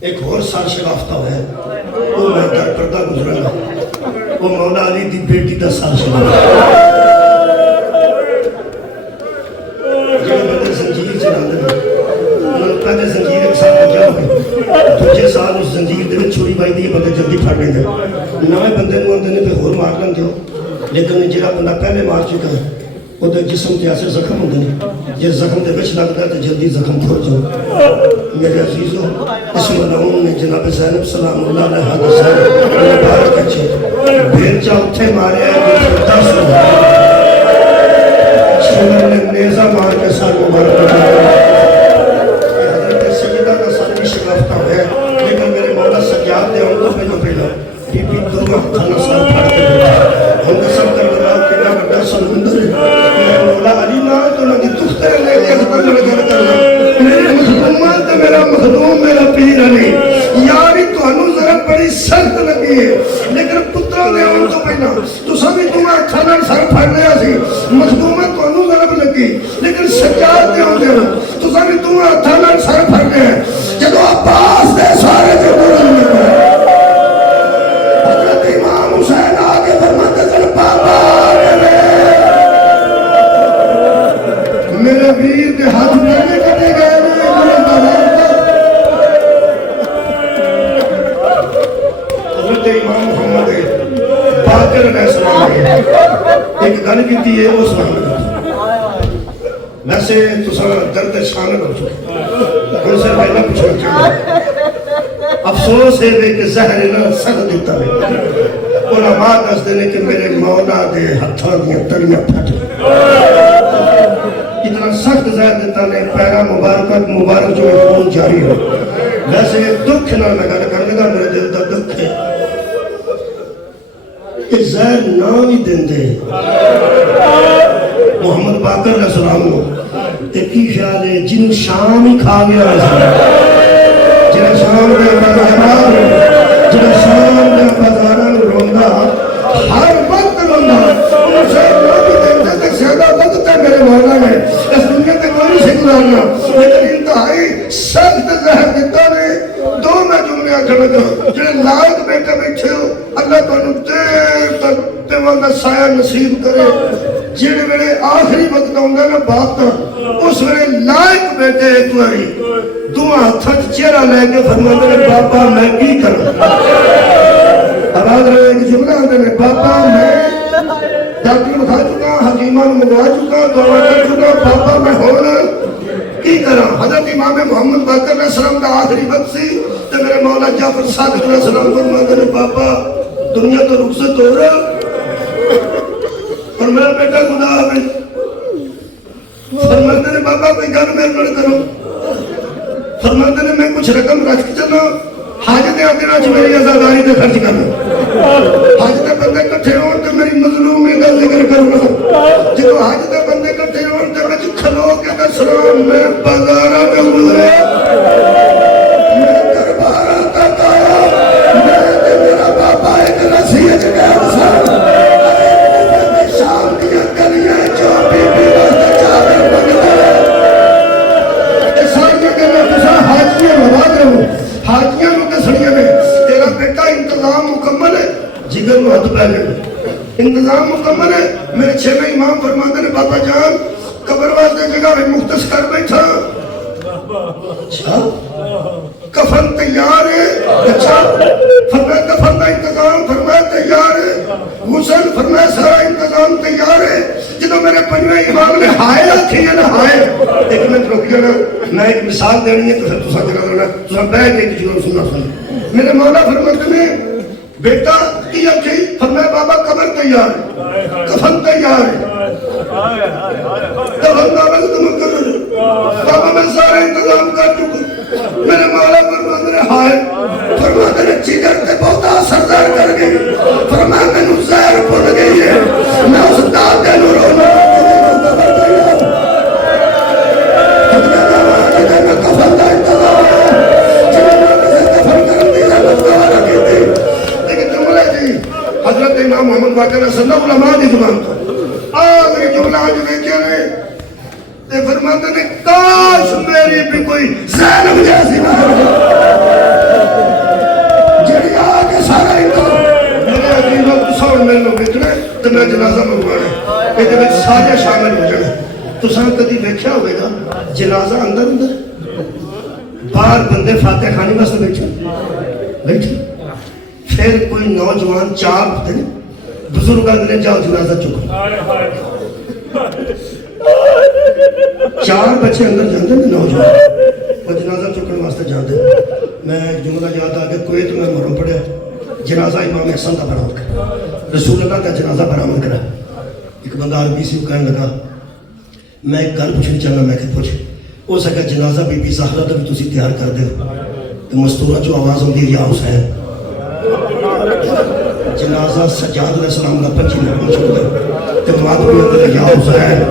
ایک اور سال شرافتہ ہے وہ میں در پردہ گزرا گا وہ مولا علی دی بیٹی دا سال شرافتہ جنہوں بندے زنجیر چلا دے انہوں پہلے زنجیر ایک سال ہو جا ہوئے دوجے سال اس زنجیر دے میں چھوڑی بائی دی بندے جلدی پھڑ لیں دے نوے بندے نو اندے نے پہ ہور مار لیں دے لیکن جڑا بندہ پہلے مار چکا ہے وہ دے جسم تے ایسے زخم ہوندے نہیں جے زخم دے وچ لگدا ہے تے جلدی زخم کھل جاؤ میرے عزیزو اس ملعون نے جناب زینب سلام اللہ علیہ حادثہ مبارک اچھے بھیرچا اتھے مارے ہیں کہ 10 شمر نے نیزہ مار کے سار مبارک حضرت سیدہ کا سر بھی شکافتہ ہے لیکن میرے مولا سجاد دے ہوں تو پہلو بی بی 2 کھانا سار پھاڑ کے دیتا ہم قسم کر رہا کہ نہ بڑا سمندر ہے مولا علی نہ تو نہ دختر لے کے اکبر میں گھر کرنا میرے مخدومات تو میرا مخدوم میرا پیر علی یاری تو انو ذرا بڑی سخت لگی ہے لیکن پتروں نے ان تو پہنا تو سبھی تمہیں اکھانا سر پھڑ لیا سی مخدومات تو انو ذرا لگی ویسے تساں درد شامل ہو چکے ہن سے پہلا پوچھنا چاہتا افسوس ہے کہ زہر نہ سد دیتا ہے علماء دستے ہیں کہ میرے مولا دے ہتھاں دیاں تڑیاں پھٹ اتنا سخت زہر دیتا نے پیرا مبارک جو خون جاری ہو ویسے دکھ نہ میں گل کرنے کا میرے دل کا دکھ ہے کہ زہر نہ بھی دے محمد باقر علیہ السلام کو تے کی خیال ہے جن شام ہی کھا گیا جنہیں شام دے بازاراں روندا ہر وقت روندا اسے نہ بھی دے تے زیادہ وقت ہے میرے مولا نے اس دنیا تے کوئی نہیں گزارنا لیکن انتہائی سخت زہر دیتا نے دو میں جملے آکھن لگا جڑے لائق بیٹھے بیٹھے ہو اللہ تانوں دیر تک پیواں دا سایہ نصیب کرے جڑے ویلے آخری وقت ہوندا نا باپ دا اس ویلے لائق بیٹھے ایک واری دو ہاتھاں چہرہ لے کے فرماندے نے بابا میں کی کراں آواز رہے ایک جملہ آندے نے بابا میں ڈاکٹر بکھا چکا حکیمان منگوا چکا دعا کر چکا بابا میں ہونا کی کرا حضرت امام محمد باقر علیہ السلام کا آخری وقت سی تو میرے مولا جعفر صادق علیہ السلام کو فرماتے نے بابا دنیا تو رخصت ہو رہا اور میرا بیٹا خدا حافظ فرماتے نے بابا کوئی گھر میرے نہ کرو فرماتے نے میں کچھ رقم رکھ کے چلو حاجت آدھنا چھ میری ازاداری تے خرچ کرنا حاجت بندے کٹھے ہون تے میری مظلومی کا ذکر کرنا جو حاجت بندے کٹھے ہون تے میں کھلو کے دسنا میں بازاراں میں گزرے میں درباراں تک آیا میں تے میرا بابا ایک نصیحت کہہ سا شام دیا گلیاں جو بی بی واسطے چادر منگدا اے ساری گلاں تساں حاجیاں نواز رہو حاجیاں نو دسنیاں نے تیرا بیٹا انتظام مکمل ہے جگر نو ہاتھ پہ لے انتظام مکمل ہے میرے چھویں امام فرماتے نے بابا جان قبر واسطے جگہ میں مختص کر بیٹھا اچھا کفن تیار ہے اچھا فرمایا کفن کا انتظام فرمایا تیار ہے غسل فرمایا سارا انتظام تیار ہے جدو میرے پنجویں امام نے ہائے آکھی ہے نا ہائے ایک منٹ رک جانا میں ایک مثال دینی ہے تو پھر تسا چلا دینا تسا بیٹھ کے کسی اور سننا سن میرے مولا فرماتے نے بیٹا کی آکھی فرمایا بابا قبر تیار ہے کفن تیار ہے کفن کا وقت مقرر ہے بابا میں سارا انتظام کر چکا میرے مولا فرماتے نے ہائے فرماتے نے جگر تے بہت اثردار کر گئی فرمایا میں نو زہر بھول گئی ہے میں اس دادے نو رونا کفن کا انتظام ہے کفن کرن دی رحمت گوارا کیتے لیکن جملہ جی حضرت امام محمد باقر علیہ السلام علماء دی زبان تو آخری جملہ آج دیکھے نے تے فرماتے نے کاش میری بھی کوئی زینب جیسی نہ ہو جڑی آگے سارا انتظام میرے عزیز وقت سوڑ میں لوگ اتنے تو میں جنازہ منگوانے ایک وقت سارے شامل ہو جائے تو ساں کدی دیکھیا ہوئے گا جنازہ اندر باہر بندے فاتح خانی واسطے بیٹھے پھر کوئی نوجوان چار دن بزرگ آدھنے جاؤ جنازہ چکو چار بچے اندر جاندے میں نوجوان وہ جنازہ چکن واسطے جاندے میں ایک جملہ یاد آگے کوئیت میں مروں پڑے جنازہ امام احسن کا برآمد کرا رسول اللہ کا جنازہ برآمد کرا ایک بندہ عربی سے کہنے لگا میں ایک گل پوچھنی چاہنا میں کہ پوچھ ہو سکا جنازہ بی بی زہرا دا بھی تسی تیار کر دے تو مستورہ جو آواز ہوندی یا حسین جنازہ سجاد علیہ السلام کا پچھی میں پہنچ دے تو مادمی اندر یا حسین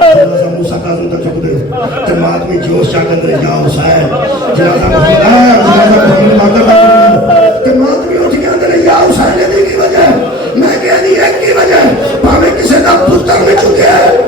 جنازہ موسیٰ کاظم کا چک دے تو مادمی جوش چاک اندر یا حسین جنازہ محمد باقر تو مادمی اٹھ کے اندر یا حسین دی کی وجہ میں کہہ دی ایک کی وجہ پاہمیں کسے دا پتر میں چکے ہیں